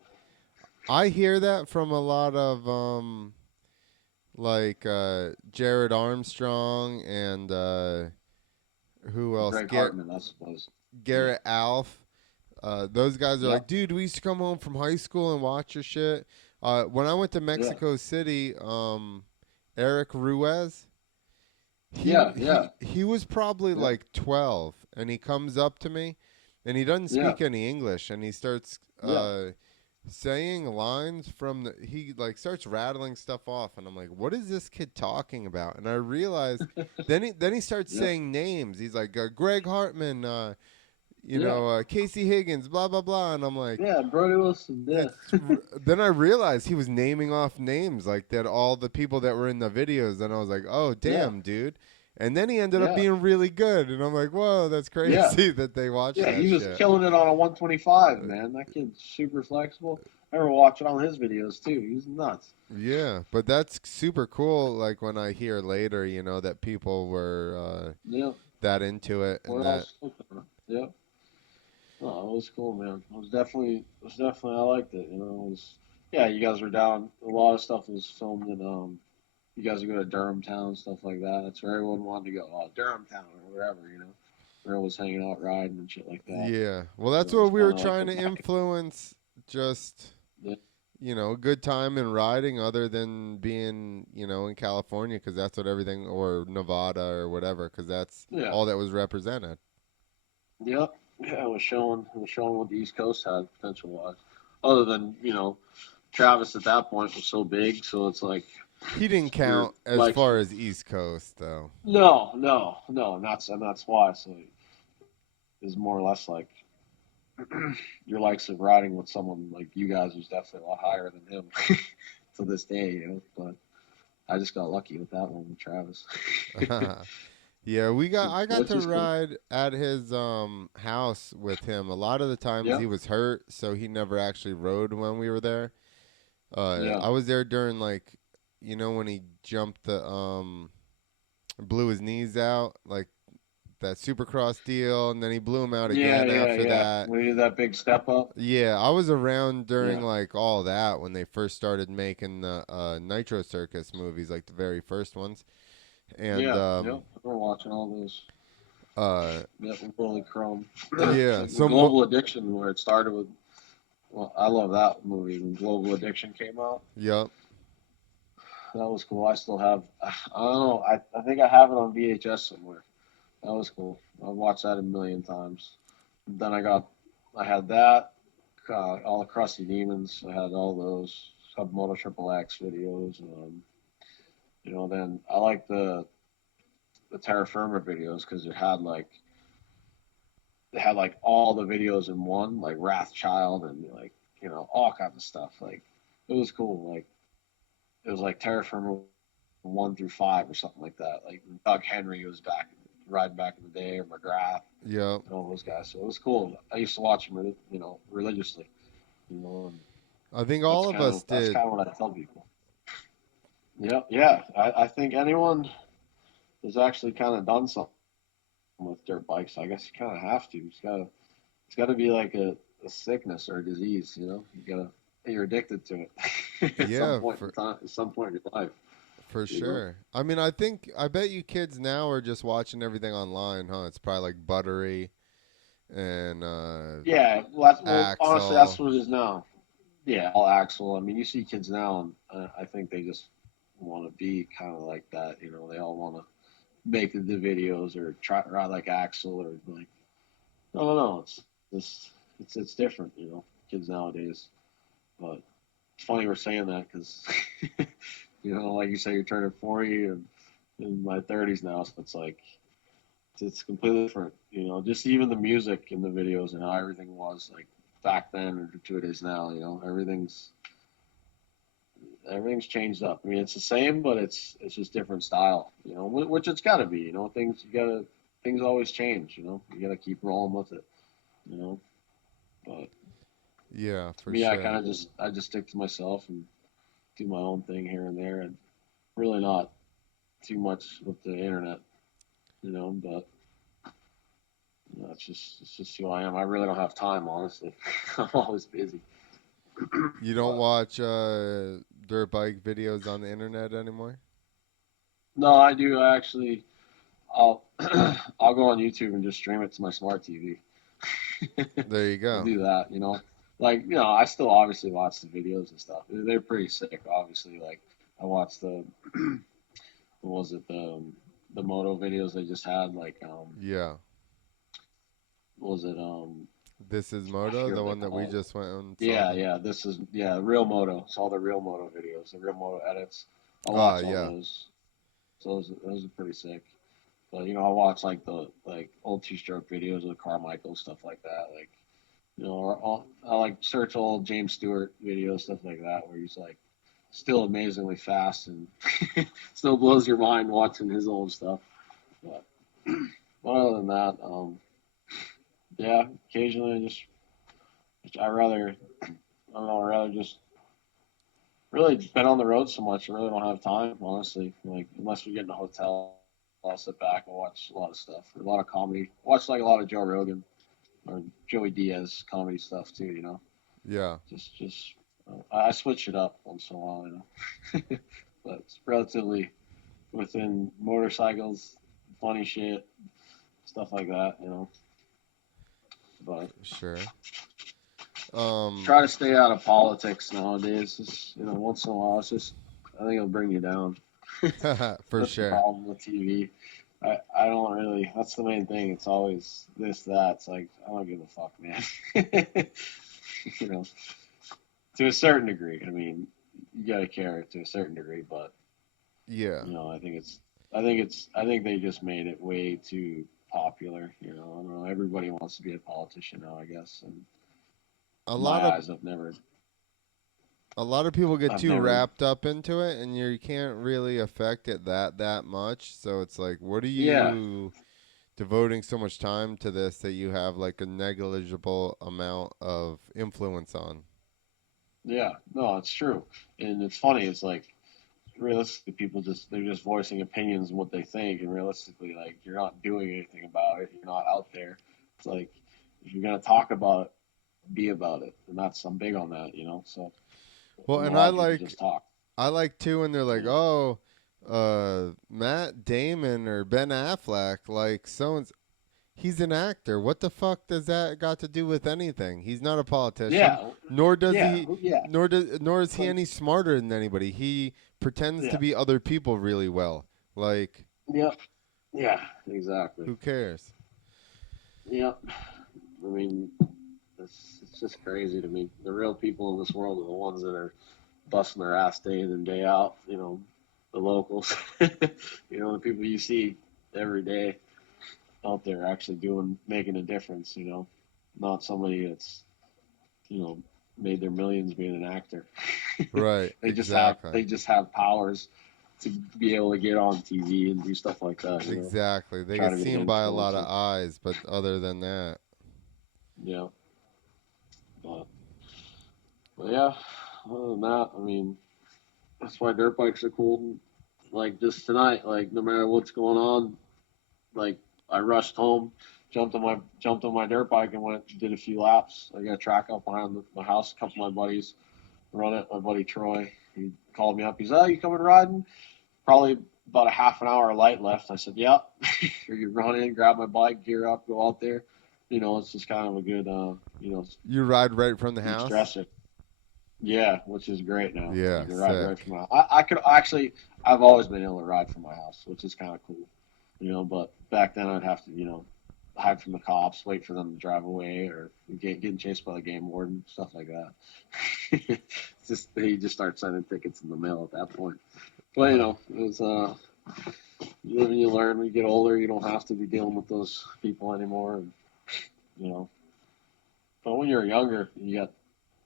I hear that from a lot of like Jared Armstrong and who else? Greg Hartman, I suppose. Yeah, Garrett Alf. Those guys are yeah, like, dude, we used to come home from high school and watch your shit. When I went to yeah, Mexico City, Eric Ruiz, yeah, yeah, he was probably yeah, like 12, and he comes up to me, and he doesn't yeah, speak any English, and he starts yeah, saying lines from he like starts rattling stuff off, and I'm like, what is this kid talking about? And I realized then he starts yeah, saying names. He's like Greg Hartman, yeah, Casey Higgins, blah blah blah, and I'm like, yeah. Brody Wilson, yeah, then I realized he was naming off names like that, all the people that were in the videos, and I was like, oh yeah, damn, dude. And then he ended up yeah, being really good, and I'm like, whoa, that's yeah. crazy that they watched Yeah, that he was shit. killing it on a 125, man. That kid's super flexible. I remember watching all his videos too. He's nuts. Yeah, but that's super cool. Like when I hear later, that people were Yeah. that into it, and What that else? Yeah. No, it was cool, man. I liked it. Yeah, you guys were down. A lot of stuff was filmed in, you guys would go to Durham Town, stuff like that. That's where everyone wanted to go. Oh, Durham Town or wherever. Everyone was hanging out riding and shit like that. yeah. Well, that's It was what we kind were of like the trying to back. influence. Just Yeah. a good time in riding, other than being in California, because that's what everything, or Nevada or whatever, because that's Yeah. all that was represented. Yep. Yeah, it was showing what the East Coast had potential wise. other than Travis at that point was so big, so it's like He didn't you're count as like far as East Coast though. no, and that's why. So it's more or less like your likes of riding with someone like you guys was definitely a lot higher than him to this day, But I just got lucky with that one with Travis. Yeah, I got Which to is cool. ride at his house with him. A lot of the times Yeah, he was hurt, so he never actually rode when we were there. yeah, I was there during like when he jumped the blew his knees out, like that Supercross deal, and then he blew him out yeah, again yeah, after yeah. that. When he did that big step up. Yeah, I was around during Yeah, like all that when they first started making the Nitro Circus movies, like the very first ones. And yeah. We're watching all those. uh Yeah, Holy Chrome. yeah, The Global Addiction, where it started with. Well, I love that movie when Global Addiction came out. yep. That was cool. I still have. I don't know. I think I have it on VHS somewhere. That was cool. I watched that a million times. Then I had that. All the Crusty Demons. I had all those Submoto Triple X videos. Then I like the Terra Firma videos because it had like all the videos in one, like Wrathchild and like all kinds of stuff. Like it was cool. Like it was like Terra Firma 1 through 5 or something like that. Like Doug Henry was back riding back in the day, or McGrath Yep. and all those guys. So it was cool. I used to watch them, religiously. And I think that's all of kind us of that's did. kind of what I tell people. Yeah, yeah. I think anyone has actually kind of done something with dirt bikes. I guess you kind of have to. It's got to be like a sickness or a disease. You're addicted to it at some Yeah, point in time, at some point in your life. for You know. sure. I mean, I bet you kids now are just watching everything online, huh? It's probably like Buttery and Yeah. Well, honestly, that's Axel. what it is now. Yeah, all Axel. I mean, you see kids now, and I think they just want to be kind of like that. They all want to make the videos or try to ride like Axel or like. I don't know. It's different. Kids nowadays. But it's funny we're saying that because, like you say, you're turning 40 and in my 30s now, so it's like it's completely different. Just even the music in the videos and how everything was like back then or to it is now. Everything's changed up. I mean, it's the same, but it's just different style. Which it's got to be. Things always change. You got to keep rolling with it. You know, but Yeah, for me, sure. I just stick to myself and do my own thing here and there, and really not too much with the internet. But it's just who I am. I really don't have time, honestly. I'm always busy. You don't But watch dirt bike videos on the internet anymore? no, I do. I actually, I'll I'll go on YouTube and just stream it to my smart TV. There you I'll go. do that. I still obviously watch the videos and stuff. They're pretty sick, obviously. Like I watched what was it, the moto videos they just had, like Yeah. what was it, This is I Moto, forget the what they one that we call it. just went and saw. Yeah, yeah, this is, yeah, real moto. It's all the real moto videos, the real moto edits. I Ah, watch all yeah. those. So those are pretty sick. But I watch like the old two-stroke videos of Carmichael, stuff like that. Like I like search old James Stewart videos, stuff like that, where he's like still amazingly fast and still blows your mind watching his old stuff. But, but other than that, yeah, occasionally I rather I don't know, I rather just really been on the road so much. I really don't have time, honestly. Like unless we get in a hotel, I'll sit back and watch a lot of stuff, a lot of comedy. Watch like a lot of Joe Rogan or Joey Diaz comedy stuff too. Yeah. Just I switch it up once in a while. But it's relatively within motorcycles, funny shit, stuff like that. But Sure. try to stay out of politics nowadays. Just, once in a while, I think it'll bring you down. For That's the sure. problem with TV. I don't really. That's the main thing. It's always this, that. It's like I don't give a fuck, man. you know. to a certain degree. I mean, you got to care to a certain degree, but Yeah. I think they just made it way too popular. I don't know. Everybody wants to be a politician now, I guess. And A in lot my of eyes, a lot of people get I've too never, wrapped up into it, and you can't really affect it that much. So it's like, what are yeah, you devoting so much time to this that you have like a negligible amount of influence on? yeah, no, it's true. And it's funny. It's like realistically, they're just voicing opinions and what they think, and realistically, like you're not doing anything about it. You're not out there. It's like if you're gonna talk about it, be about it, and I'm big on that. So Well, and a and lot of people just talk. I like too when they're like, Yeah, oh, Matt Damon or Ben Affleck, like so and he's an actor. What the fuck does that got to do with anything? He's not a politician, yeah, nor does yeah, he, yeah. nor is he Like, any smarter than anybody. He pretends to yeah, be other people really well. Like, yeah, yeah, exactly. who cares? Yeah, I mean, it's just crazy to me. The real people in this world are the ones that are busting their ass day in and day out. The locals. The people you see every day out there actually making a difference. Not somebody that's you know made their millions being an actor. Right, exactly. They just have powers to be able to get on TV and do stuff like that. Exactly. They Try get to be an seen by a lot of influencer. eyes, but other than that, Yeah, but, but yeah. Other than that, I mean, that's why dirt bikes are cool. Like just tonight, like no matter what's going on, like I rushed home, jumped on my dirt bike and did a few laps. I got a track up behind my house. A couple of my buddies run it. My buddy Troy, he called me up. He's, "Oh, you coming riding?" Probably about a half an hour of light left. I said, "Yep." You run in, grab my bike, gear up, go out there. It's just kind of a good, you ride right from the house. de-stressor. Yeah, which is great now. You Yeah, can ride right sick. from my house. I could actually, I've always been able to ride from my house, which is kind of cool. But back then I'd have to, hide from the cops, wait for them to drive away, or getting chased by the game warden, stuff like that. It's just he just starts sending tickets in the mail at that point. But it was you live and you learn. When you get older, you don't have to be dealing with those people anymore, and you know. But when you're younger, you got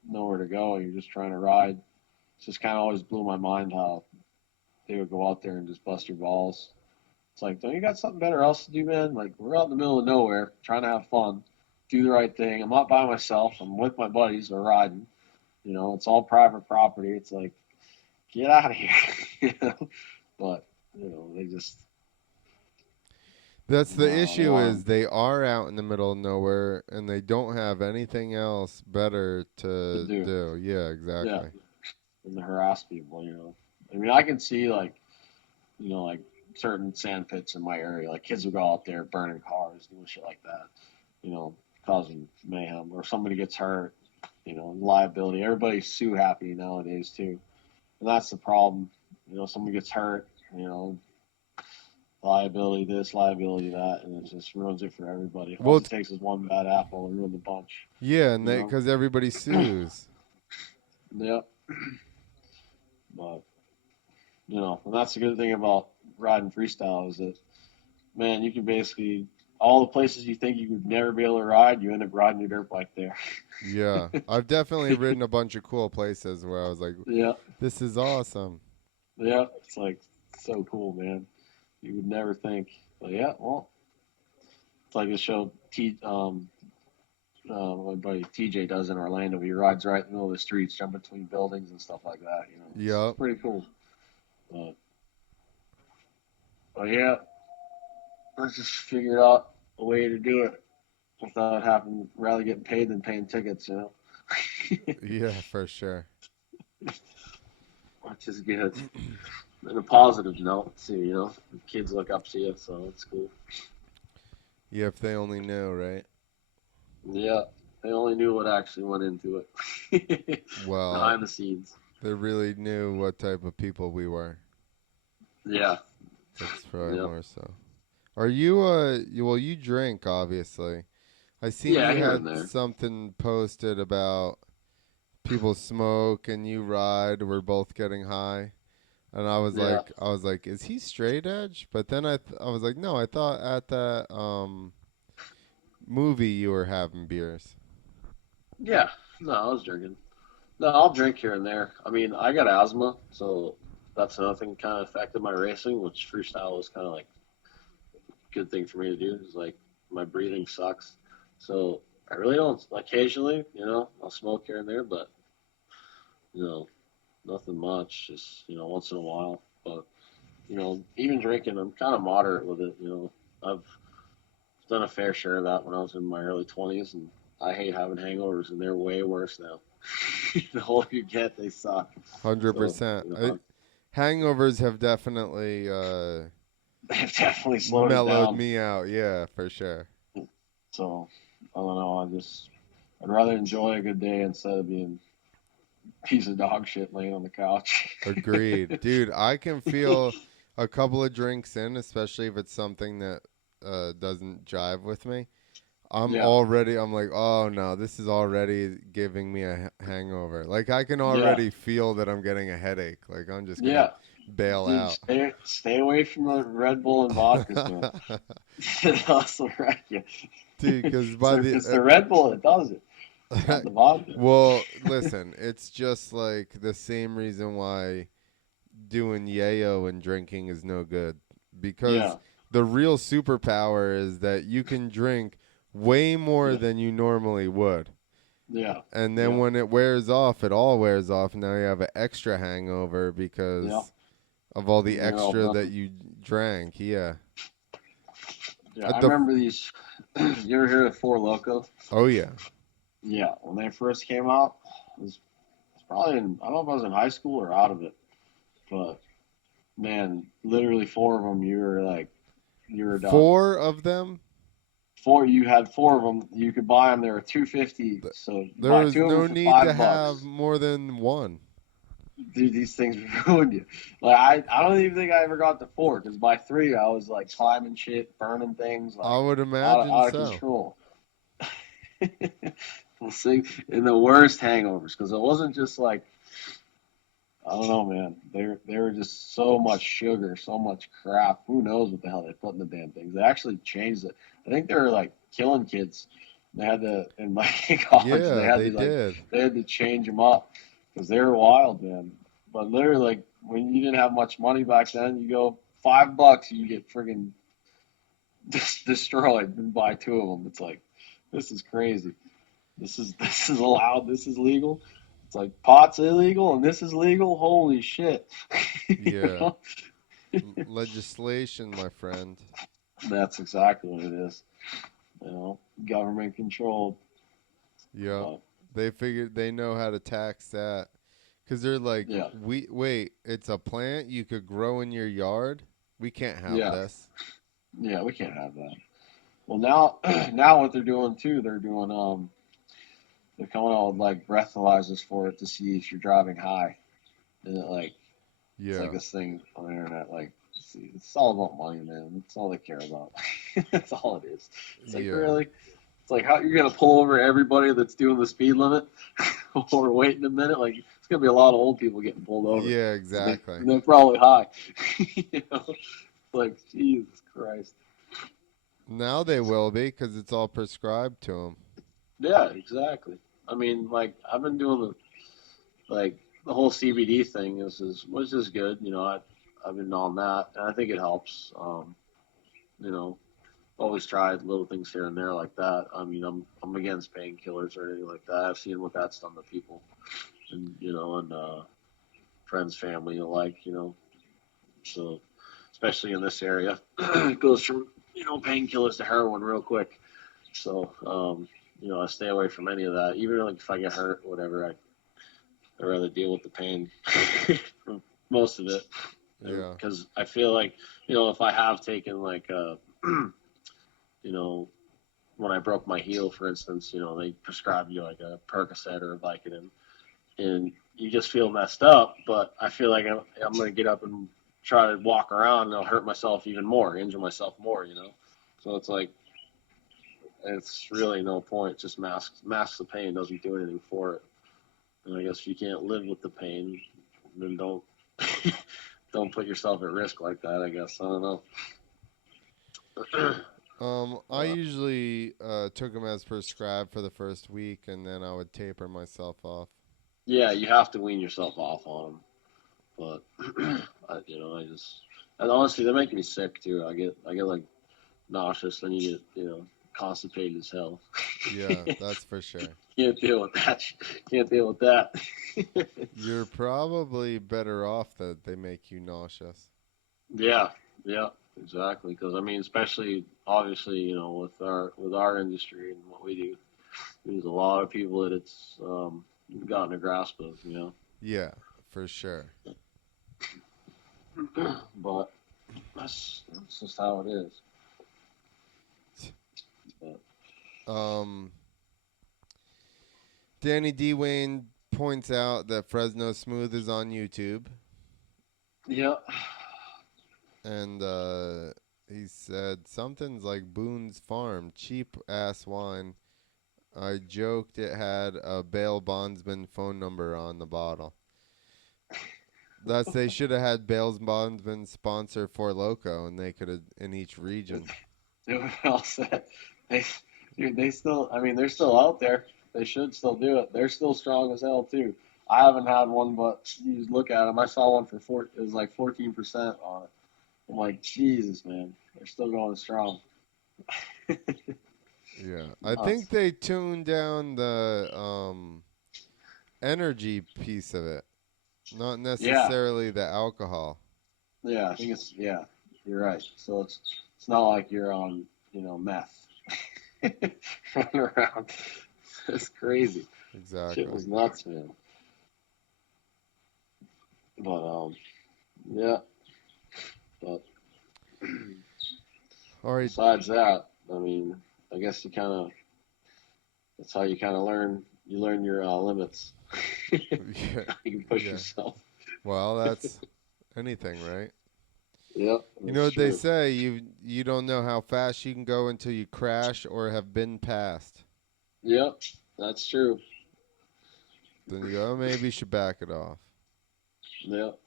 nowhere to go. You're just trying to ride. It just kind of always blew my mind how they would go out there and just bust your balls. It's like, don't you got something better else to do, man? Like, we're out in the middle of nowhere trying to have fun, do the right thing. I'm not by myself. I'm with my buddies. We're riding. It's all private property. It's like, get out of here. you know? But, they just, That's the no, they issue want is they are out in the middle of nowhere and they don't have anything else better to to do. do. Yeah, Yeah. exactly. And to harass people. I mean, I can see, like, like certain sand pits in my area. Like, kids will go out there burning cars, doing shit like that, causing mayhem. Or somebody gets hurt, liability. Everybody's sue happy nowadays too, and that's the problem. Someone gets hurt, liability this, liability that, and it just ruins it for everybody. All Well, it takes is one bad apple to ruin the bunch. yeah, and You know. because everybody sues. Yep. But and that's the good thing about riding freestyle is that man, you can basically all the places you think you would never be able to ride, you end up riding your dirt bike there. Yeah, I've definitely ridden a bunch of cool places where I was like, Yeah. "This is awesome." Yeah. It's like so cool, man. You would never think. But yeah, well, it's like a show my buddy TJ does in Orlando. He rides right in the middle of the streets, jump between buildings and stuff like that. It's Yep. pretty cool. But, but yeah, let's just figure out a way to do it without having rather getting paid than paying tickets. Yeah, for sure. Which is good. On a positive note, too, the kids look up to you, so it's cool. Yeah, if they only knew, right? Yeah, they only knew what actually went into it Well, behind the scenes. they really knew what type of people we were. Yeah, That's probably yeah, more so. Are well, you drink, obviously. I seen yeah. you Here and had there. something posted about people smoke and you ride. We're both getting high. And Yeah. I was like, is he straight edge? But then I was like, no, I thought at that movie you were having beers. Yeah. No, I was drinking. No, I'll drink here and there. I mean, I got asthma, so that's another thing kind of affected my racing, which freestyle was kind of like a good thing for me to do. Is like my breathing sucks, so I really don't. Occasionally, I'll smoke here and there, but you know, nothing much. Just once in a while. But even drinking, I'm kind of moderate with it. I've done a fair share of that when I was in my early 20s, and I hate having hangovers, and they're way worse now. The older you get, they suck. So, 100%. Hangovers have definitely they've definitely slowed it mellowed down. me out. Yeah, for sure. So, I don't know. I'd rather enjoy a good day instead of being a piece of dog shit laying on the couch. Agreed. Dude, I can feel a couple of drinks in, especially if it's something that doesn't jive with me. Yeah, I'm like, oh no, this is already giving me a hangover. Like, I can yeah, already feel that I'm getting a headache. Like, I'm just gonna yeah. bail Dude, out. stay away from the Red Bull and vodkas, man. It also wreck you. Dude, because by It's the Red Bull that does it, not the vodka. well, listen, it's just like the same reason why doing yayo and drinking is no good. Because Yeah, the real superpower is that you can drink way more yeah, than you normally would. yeah, And then yeah, when it wears off, it all wears off. Now you have an extra hangover yeah. because of all the And you're all extra that done. you drank. Yeah. Yeah, I The remember these. You ever hear of Four Loco? oh yeah. Yeah, when they first came out, it was probably I don't know if I was in high school or out of it, but man, literally four of them, you were done. Four of them. You had four of them. You could buy them. They were 250. So you There buy was two of them no for need to $5. have more than one. Dude, these things ruin you. Like I don't even think I ever got to four because by three I was like climbing shit, burning things, I like would imagine out of so. control. We'll see in the worst hangovers because it wasn't just like I don't know, man. They were just so much sugar, so much crap. Who knows what the hell they put in the damn things? They actually changed it. I think they were like killing kids. They had to in my college. Yeah, they did. They had to change them up because they were wild, man. But literally, like when you didn't have much money back then, you go $5, you get friggin' destroyed and buy two of them. It's like this is crazy. This is allowed. This is legal. It's like pot's illegal and this is legal. Holy shit! You Yeah. know? Legislation, my friend. That's exactly what it is. Government controlled. Yep. But They figured they know how to tax that. Cause they're like, yeah, we wait, it's a plant you could grow in your yard. We can't have yeah, this. yeah. We can't have that. Well, now, now what they're doing too, they're coming out with like breathalyzers for it to see if you're driving high, and it's like Yeah. this thing on the internet. Like, see, it's all about money, man. That's all they care about. That's all it is. It's like Yeah. really. It's like how you're gonna pull over everybody that's doing the speed limit or waiting a minute. Like it's gonna be a lot of old people getting pulled over, Yeah, and exactly. they're probably high. Like Jesus Christ. Now they will be because it's all prescribed to them. Yeah, exactly. I mean, like I've been doing the whole CBD thing was just good. I've been on that, and I think it helps. You know, always tried little things here and there like that. I mean, I'm against painkillers or anything like that. I've seen what that's done to people, and friends, family alike. So especially in this area, it goes from painkillers to heroin real quick. So I stay away from any of that. Even like if I get hurt, whatever, I'd rather deal with the pain for most of it, Yeah. because I feel like if I have taken like you know when I broke my heel, for instance, they prescribed you like a Percocet or a Vicodin, and you just feel messed up. But I feel like I'm going to get up and try to walk around, and I'll hurt myself even more, injure myself more. So it's like it's really no point. Just masks the pain, doesn't do anything for it. And I guess if you can't live with the pain, then don't don't put yourself at risk like that. I guess I don't know. I usually took them as prescribed for the first week, and then I would taper myself off. Yeah, you have to wean yourself off on them. But I just and honestly, they're making me sick too. I get like nauseous, then you get constipated as hell. Yeah, that's for sure. Can't deal with that. Can't deal with that. You're probably better off that they make you nauseous. Yeah, yeah, exactly. Because I mean, especially obviously, with our industry and what we do, there's a lot of people that it's gotten a grasp of, Yeah, for sure. But that's just how it is. But, Um, Danny D. Wayne points out that Fresno Smooth is on YouTube, yeah, and he said something's like Boone's Farm, cheap ass wine. I joked it had a bail bondsman phone number on the bottle. They should have had bail bondsman sponsor Four Loco, and they could have in each region. it was all set. They, dude, they still. I mean, they're still out there. They should still do it. They're still strong as hell too. I haven't had one, but you just look at them. I saw one for It was like 14% on it. I'm like, Jesus, man, they're still going strong. Yeah, I think Nuts. they tuned down the energy piece of it, not Yeah, necessarily the alcohol. yeah, I think it's yeah. You're right. So it's not like you're on meth running around. It's crazy. Shit Exactly. was nuts, man. But yeah. But All right. besides that, I mean, I guess that's how you kind of learn. You learn your limits. Yeah. You can push Yeah. yourself. Well, that's anything, right? Yep, You know that's what they true. say, you don't know how fast you can go until you crash or have been passed. Yep, that's true. Then you go, oh, maybe you should back it off. Yep.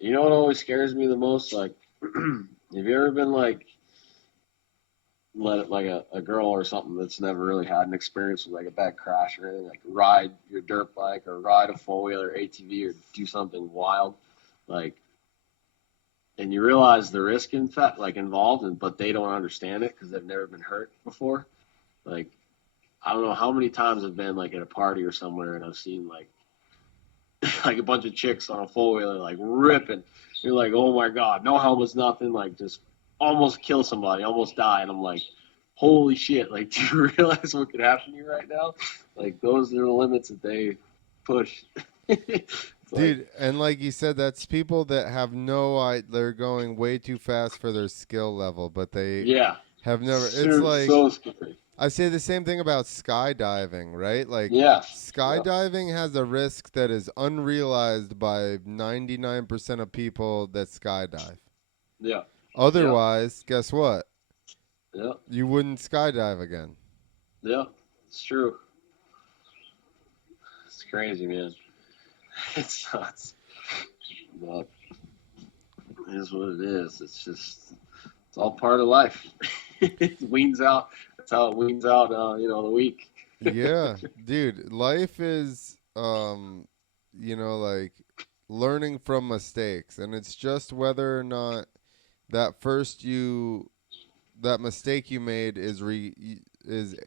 You know what always scares me the most? Like, have you ever been let it like a girl or something that's never really had an experience with like a bad crash or anything, like ride your dirt bike or ride a four wheeler ATV or do something wild, like, and you realize the risk in fact like involved, but they don't understand it because they've never been hurt before. Like, I don't know how many times I've been like at a party or somewhere and I've seen like like a bunch of chicks on a four wheeler like ripping. You're like, oh my god, no helmets, nothing, like just almost kill somebody, almost die, and I'm like, holy shit, like, do you realize what could happen to you right now? Like, those are the limits that they push. It's like, Dude, and like you said, that's people that have no idea. They're going way too fast for their skill level, but they yeah, have never. It's so, like so scary. I say the same thing about skydiving, right? Like Yeah, yeah, skydiving has a risk that is unrealized by 99% of people that skydive. yeah, yeah, Otherwise, guess what? yeah, You wouldn't skydive again. yeah. It's true. It's crazy, man. It's nuts, but it is what it is. It's just it's all part of life. It weans out. That's how it weans out. The week. Yeah, dude, life is like learning from mistakes, and it's just whether or not that first you that mistake you made is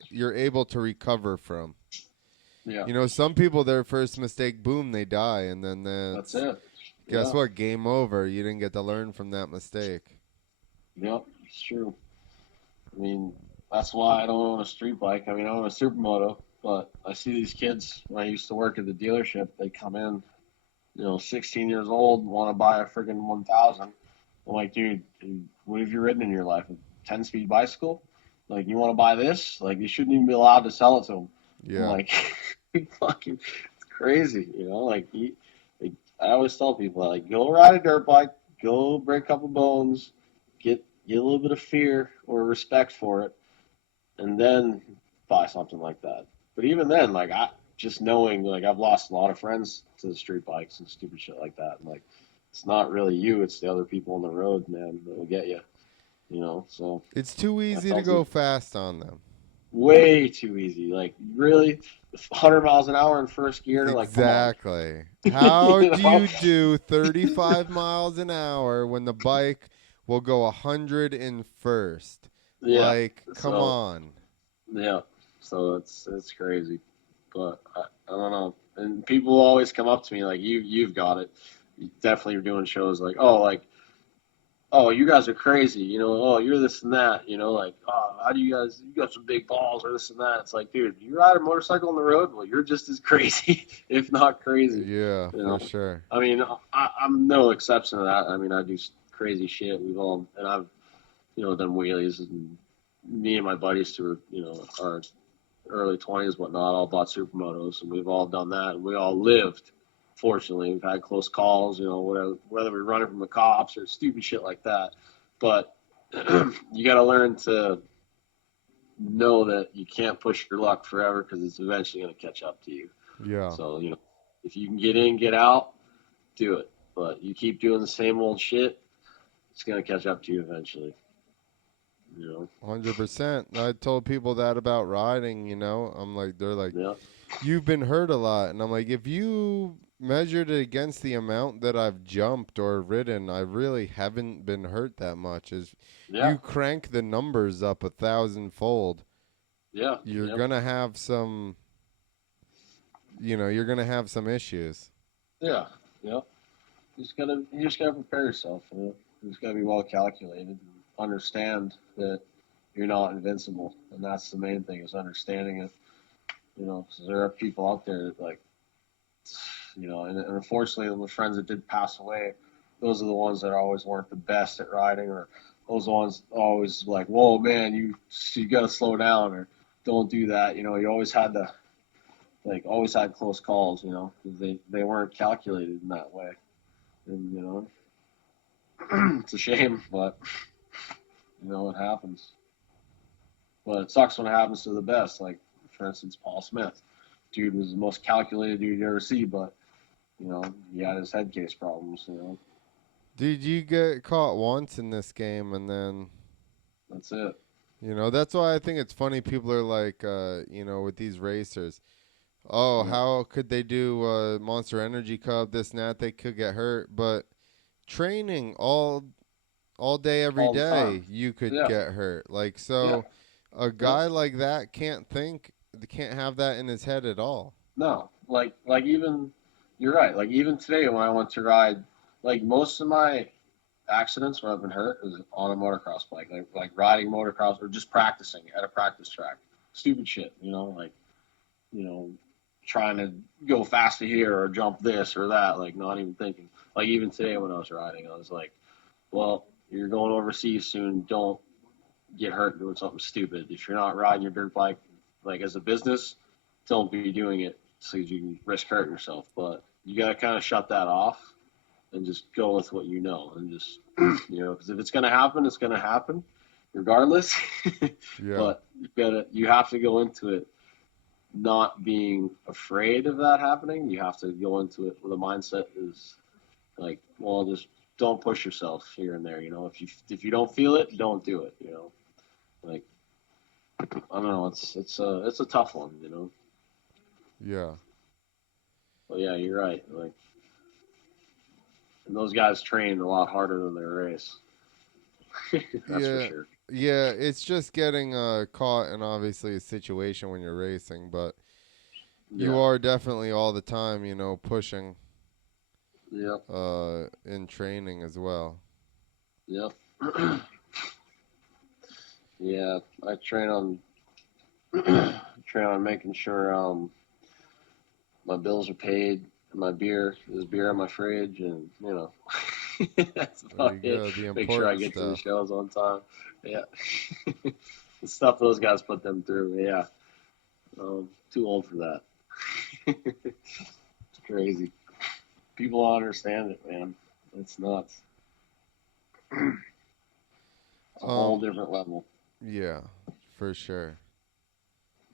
you're able to recover from. Yeah, You know, some people their first mistake, boom, they die, and then that's that's it. guess Yeah, what? Game over. You didn't get to learn from that mistake. yep, it's true. I mean, that's why I don't own a street bike. I mean, I own a supermoto, but I see these kids when I used to work at the dealership. They come in, 16 years old, want to buy a friggin' 1000. I'm like, dude, what have you ridden in your life? A 10-speed bicycle? Like, you want to buy this? Like, you shouldn't even be allowed to sell it to them. I'm Yeah. like, fucking, it's crazy, like, I always tell people, like, go ride a dirt bike, go break a couple bones, get a little bit of fear or respect for it, and then buy something like that. But even then, like, just knowing, like, I've lost a lot of friends to the street bikes and stupid shit like that. And, like, it's not really you, it's the other people on the road, man, that will get you, you know? So It's too I easy to felt it go fast on them. way too easy. Like, really, 100 miles an hour in first gear, like, come on. Exactly. How You do know? you do 35 miles an hour when the bike will go 100 in first? Yeah. Like, come So, on. yeah. So it's crazy. But I don't know. And people always come up to me like, you've got it. You definitely are doing shows like, oh, you guys are crazy, you know, oh, you're this and that, you know, like, oh, how do you got some big balls or this and that. It's like, dude, you ride a motorcycle on the road, well, you're just as crazy, if not crazy, Yeah, you for know. sure. I mean, I'm no exception to that. I mean, I do crazy shit. And I've, done wheelies, and me and my buddies who are, our early 20s, whatnot, all bought supermotos, and we've all done that, and we all lived. Fortunately, we've had close calls, whether we're running from the cops or stupid shit like that. But you got to learn to know that you can't push your luck forever because it's eventually going to catch up to you. Yeah, So, if you can get in, get out, do it. But you keep doing the same old shit, it's going to catch up to you eventually. You know? 100%. I told people that about riding, I'm like, they're like, Yeah. you've been hurt a lot. And I'm like, if you measured it against the amount that I've jumped or ridden, I really haven't been hurt that much. As Yeah. you crank the numbers up 1,000-fold, Yeah. you're Yeah. gonna have some, you're gonna have some issues. Yeah. Yeah. You just gotta prepare yourself. You just gotta be well calculated and understand that you're not invincible, and that's the main thing is understanding it. 'Cause there are people out there that like, and unfortunately, the friends that did pass away, those are the ones that always weren't the best at riding, or those ones always like, whoa, man, you gotta slow down, or don't do that. You always had to always had close calls. Because they weren't calculated in that way, and it's a shame, but it happens. But it sucks when it happens to the best. Like, for instance, Paul Smith. Dude was the most calculated dude you ever see, but he had his head case problems. Did you get caught once in this game and then, That's it. that's why I think it's funny people are like, with these racers, oh, Yeah. how could they do Monster Energy Cup, this and that? They could get hurt, but training all day every All the time. day, you could Yeah. get hurt. Like Yeah. so, a Yeah. guy like that can't have that in his head at all. No. Like even you're right. Like even today when I went to ride, like most of my accidents when I've been hurt is on a motocross bike, like riding motocross or just practicing at a practice track. Stupid shit, like you know, trying to go faster here or jump this or that, like not even thinking. Like even today when I was riding, I was like, well, you're going overseas soon. Don't get hurt doing something stupid. If you're not riding your dirt bike, like as a business, don't be doing it so you can risk hurting yourself. But you got to kind of shut that off and just go with what you know and just, because if it's going to happen, it's going to happen regardless. Yeah, But you have to go into it not being afraid of that happening. You have to go into it with a mindset is like, well, just don't push yourself here and there. If you don't feel it, don't do it. Like I don't know, it's a tough one. yeah, But yeah, you're right. Like, and those guys train a lot harder than they race. That's for yeah, sure. yeah. It's just getting caught in obviously a situation when you're racing, but you Yeah. are definitely all the time, pushing Yep. in training as well. Yep. Yeah, I train on train on making sure my bills are paid, my there's beer in my fridge, and that's There about you it. go, the Make sure I important get to the stuff. shows on time. Yeah, the stuff those guys put them through. Yeah, too old for that. It's crazy. People don't understand it, man. It's nuts. It's a whole Um, different level. yeah, for sure.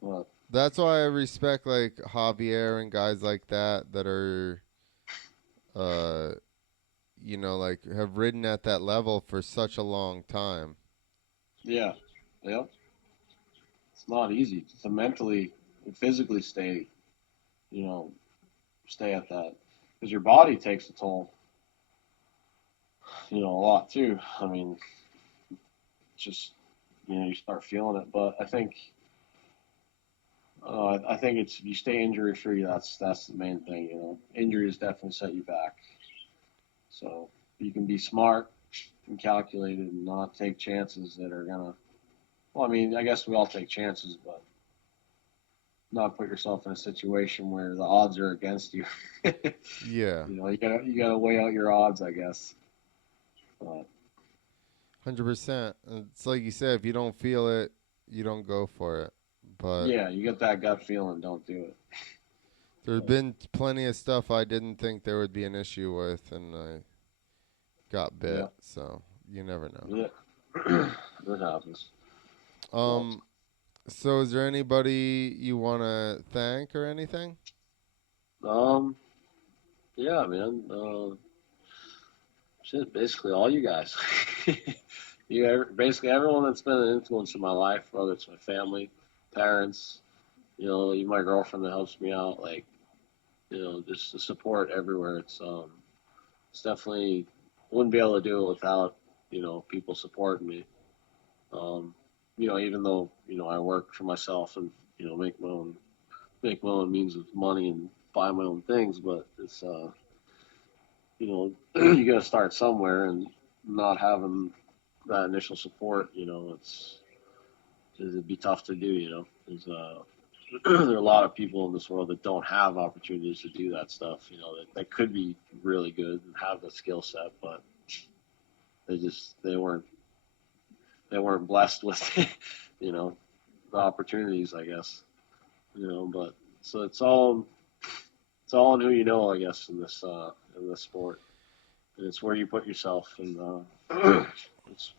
But That's why I respect like Javier and guys like that are uh like have ridden at that level for such a long time. Yeah, yep. It's not easy to mentally and physically stay, you know, stay at that because your body takes a toll, a lot too. I mean, just you start feeling it. But I think it's if you stay injury free, that's the main thing. Injuries definitely set you back. So you can be smart and calculated and not take chances that are gonna. Well, I mean, I guess we all take chances, but not put yourself in a situation where the odds are against you. Yeah, You gotta weigh out your odds, I guess. But 100%. It's like you said, if you don't feel it, you don't go for it. But yeah, you get that gut feeling, don't do it. there's been plenty of stuff I didn't think there would be an issue with, and I got Yeah, bit. So you never know. yeah, that happens. Well, Um. So is there anybody you want to thank or anything? um, yeah, man. Shit, basically all you guys. Basically everyone that's been an influence in my life, whether it's my family, parents, even my girlfriend that helps me out, like, just the support everywhere. It's definitely wouldn't be able to do it without, people supporting me. Um, even though, I work for myself and, make my own means of money and buy my own things, but it's you got to start somewhere, and not having that initial support, it'd be tough to do. There are a lot of people in this world that don't have opportunities to do that stuff. That could be really good and have the skill set, but they weren't blessed with you know the opportunities, I guess. But so it's all in who you know, I guess, in this sport, and it's where you put yourself, and it's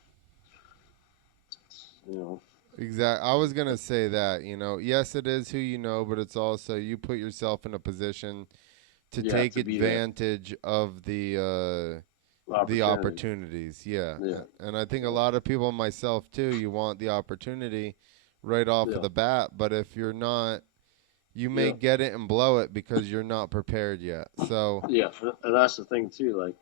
you know Exactly. I was gonna say that. Yes, it is who you know, but it's also you put yourself in a position to yeah, take to be there, advantage of the opportunity. opportunities. Yeah, Yeah, and I think a yeah, lot of people, myself too, you want the opportunity right off of yeah, the bat, but if you're not, you may yeah, get it and blow it because you're not prepared yet. So yeah. And that's the thing too.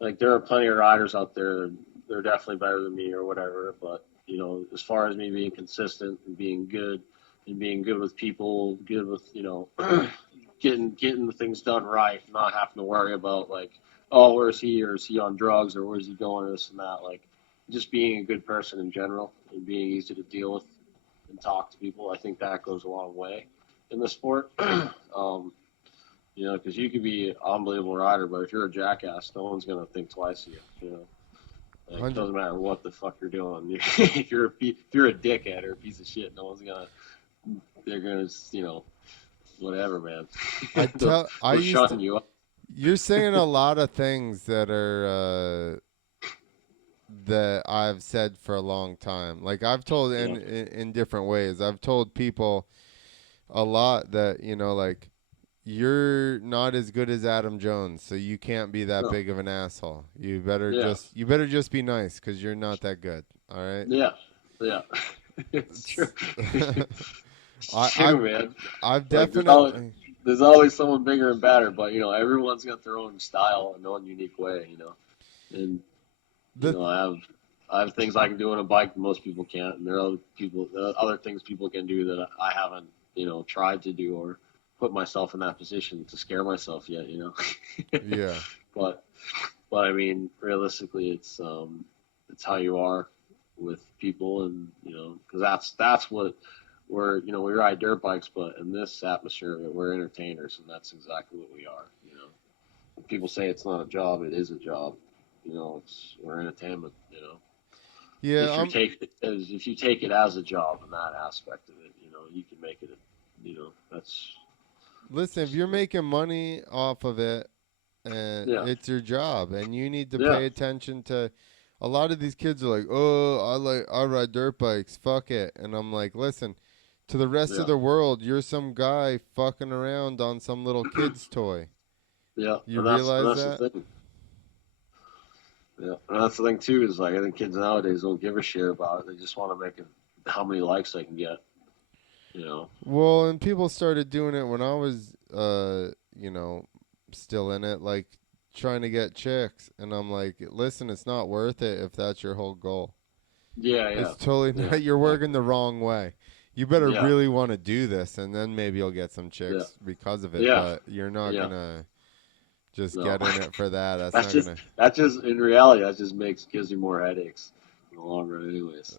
Like there are plenty of riders out there. They're definitely better than me or whatever. But as far as me being consistent and being good with people, good with getting the things done right, not having to worry about like, oh, where's he, or is he on drugs, or where's he going, or this and that. Like just being a good person in general and being easy to deal with and talk to people. I think that goes a long way in the sport. Because you could be an unbelievable rider, but if you're a jackass, no one's gonna think twice of you. Like it 100. doesn't matter what the fuck you're doing. If you're a dickhead or a piece of shit, no one's gonna. They're gonna, whatever, man. I they'll, tell. I they'll used to. shun you up. You're saying a lot of things that I've said for a long time. Like I've told Yeah, in different ways. I've told people a lot that like you're not as good as Adam Jones, so you can't be that no, big of an asshole. yeah, You better just be nice because you're not that good. All right. yeah, yeah. It's true. It's, It's I true, man. I've Like there's always definitely there's always someone bigger and badder, but everyone's got their own style and their own unique way. And the I have things I can do on a bike that most people can't, and there are other things people can do that I haven't, tried to do or put myself in that position to scare myself yet. yeah. but but I mean, realistically, it's how you are with people, and because that's what we ride dirt bikes, but in this atmosphere, we're entertainers, and that's exactly what we are. People say it's not a job, it is a job. We're entertainment. Yeah, If you take it as a job in that aspect of it, you can make it. That's listen, if you're making money off of it and yeah, it's your job and you need to yeah, pay attention to a lot of these kids are like, "Oh, I ride dirt bikes. Fuck it." And I'm like, "Listen, To the rest of Yeah, the world, you're some guy fucking around on some little kid's toy. yeah, You and realize that's the that? thing. Yeah, and that's the thing too is like I think kids nowadays don't give a shit about it. They just want to make it how many likes they can get. You know. Well, and people started doing it when I was, you know, still in it, like trying to get chicks. And I'm like, listen, it's not worth it if that's your whole goal. Yeah, yeah, It's totally yeah, not. You're working exactly. the wrong way. You better Yeah, really want to do this, and then maybe you'll get some yeah, chicks because of it. yeah, But you're not yeah. gonna just No, get in it for that. That's that's not just gonna. that just in reality that just gives you more headaches in the long run, anyways.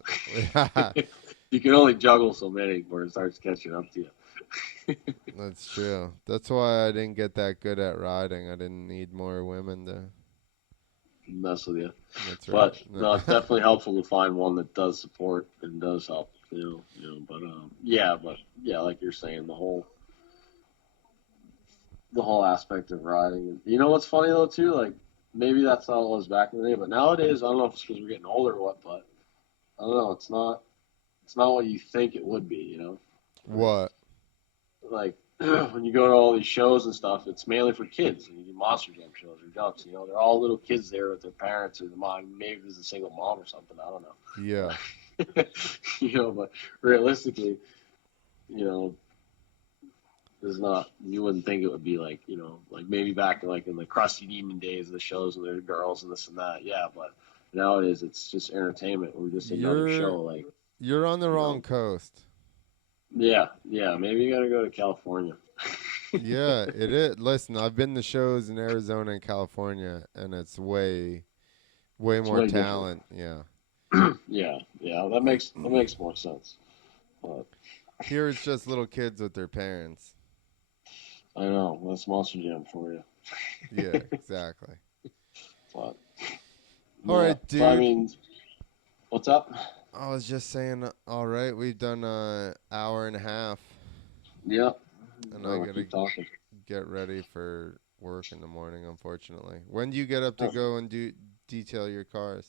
You can only juggle so many before it starts catching up to you. That's true. That's why I didn't get that good at riding. I didn't need more women to. Mess with you. That's But right. no, it's definitely helpful to find one that does support and does help. But yeah, like you're saying, the whole aspect of riding. You know what's funny though too? Like maybe that's how it was back in the day, but nowadays I don't know if it's because we're getting older or what, but I don't know. It's not what you think it would be. Like What? like when you go to all these shows and stuff, it's mainly for kids. You do Monster Jam shows or jumps. They're all little kids there with their parents or the mom. Maybe there's a single mom or something. I don't know. Yeah. But but realistically, you know, there's not. You wouldn't think it would be like like maybe back like in the Krusty Demon days of the shows and there's girls and this and that. Yeah, but nowadays it's just entertainment. We're just another You're show. Like you're on the you wrong know, coast. yeah, yeah. Maybe you got to go to California. Yeah, it is. Listen, I've been to shows in Arizona and California, and it's way It's more way different. talent. Yeah. Yeah, yeah. That makes more sense. But Here it's just little kids with their parents. I know that's Monster Jam for you. Yeah, exactly. But All yeah, right, but I dude. mean, what's up? I was just saying, all right, we've done an hour and a half, Yeah, and I no, gotta keep talking. get ready for work in the morning, unfortunately. When do you get up to go and do detail your cars?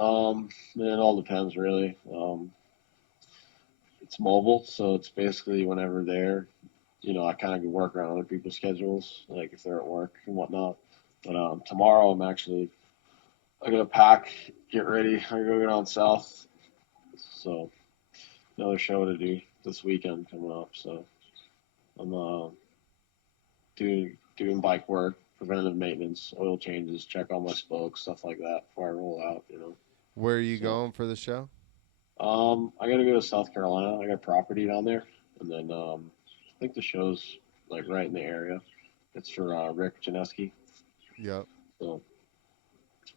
It all depends really. It's mobile, so it's basically whenever they're, I kind of can work around other people's schedules, like if they're at work and whatnot. But tomorrow I gotta pack, get ready. I gotta go down south, so another show to do this weekend coming up. So I'm doing bike work, preventative maintenance, oil changes, check on my spokes, stuff like that before I roll out. Where are you So going for the show? I gotta go to South Carolina. I got property down there, and then I think the show's like right in the area. It's for Rick Janeski. Yep. So,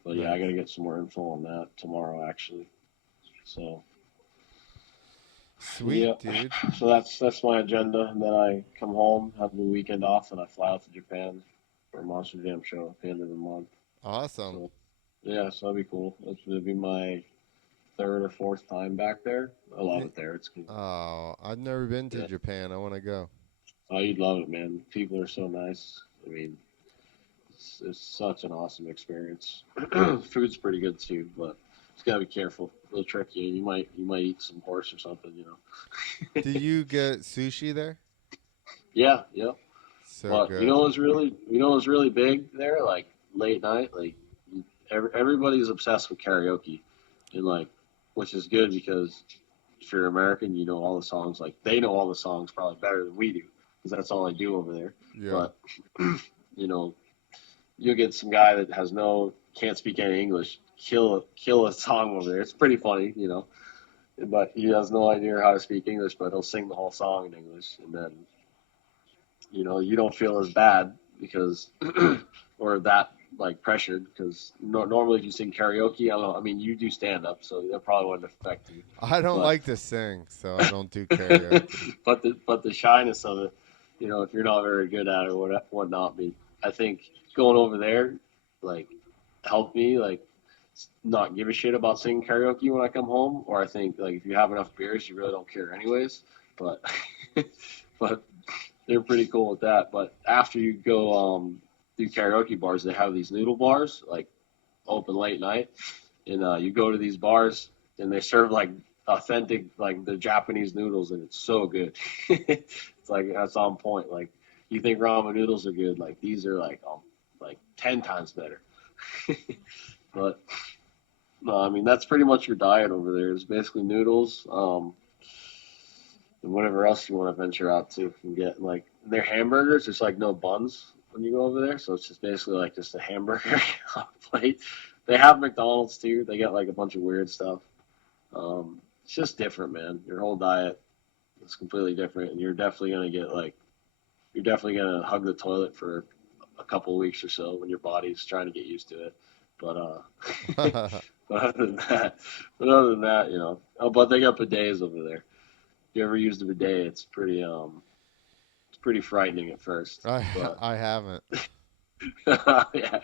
but yeah, I Nice. gotta get some more info on that tomorrow actually. So Sweet, yeah, dude. so that's my agenda. And then I come home, have the weekend off, and I fly out to Japan for a Monster Jam show at the end of the month. Awesome. So yeah, so that'd be cool. It'll be my third or fourth time back there. I love Y- it there. It's cool. Oh, I've never been to Yeah. Japan. I want to go. Oh, you'd love it, man. People are so nice. I mean, it's such an awesome experience. Food's pretty good too, but just gotta be careful. A little tricky. You might eat some horse or something. Do you get sushi there? Yeah, yeah. So But good. what was really big there, like late night, like everybody's obsessed with karaoke, and like, which is good because if you're American, you know all the songs. Like they know all the songs probably better than we do because that's all I do over there. Yeah. But you know, you'll get some guy that can't speak any English, kill a song over there. It's pretty funny. But he has no idea how to speak English, but he'll sing the whole song in English, and then you don't feel as bad because or that like pressured because normally if you sing karaoke, I don't know. I mean, you do stand up, so that probably wouldn't affect you. I don't But like to sing, so I don't do karaoke. but the shyness of it, if you're not very good at it or whatnot, I think going over there, like, helped me like not give a shit about singing karaoke when I come home. Or I think like if you have enough beers, you really don't care anyways. But but they're pretty cool with that. But after you go do karaoke bars, they have these noodle bars like open late night, and you go to these bars and they serve like authentic, like the Japanese noodles, and it's so good. It's like that's on point. Like you think ramen noodles are good, like these are like 10 times better. But no, I mean that's pretty much your diet over there. It's basically noodles, and whatever else you want to venture out to and get. Like their hamburgers, there's like no buns when you go over there, so it's just basically like just a hamburger on a plate. They have McDonald's too. They get like a bunch of weird stuff. It's just different, man. Your whole diet is completely different, and you're definitely gonna hug the toilet for a couple of weeks or so when your body's trying to get used to it. But but other than that, but they got bidets over there. If you ever used a bidet, it's pretty frightening at first, I but I haven't. yeah,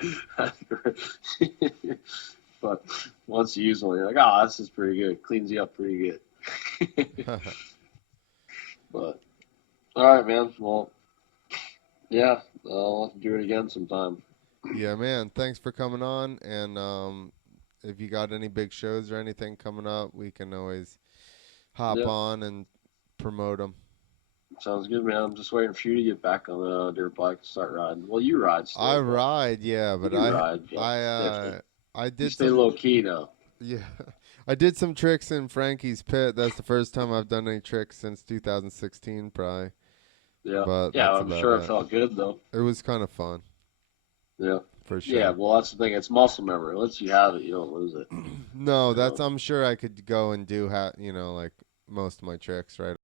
but once you use one, you're like, oh, this is pretty good. Cleans you up pretty good. But all right, man. Well, yeah, I'll have to do it again sometime. Yeah, man. Thanks for coming on. And if you got any big shows or anything coming up, we can always hop Yeah, on and promote them. sounds good, man. I'm just waiting for you to get back on the dirt bike and start riding. Well, you ride I still, but ride, yeah, but you ride, but I it's different. I You did stay some low key now. yeah. I did some tricks in Frankie's pit. That's the first time I've done any tricks since 2016, probably. Yeah, But yeah. that's I'm about sure it it. felt good though. It was kind of fun, Yeah, for yeah. sure. Well, that's the thing. It's muscle memory. Once you have it, you don't lose it. No, You that's know. I'm sure I could go and do like most of my tricks right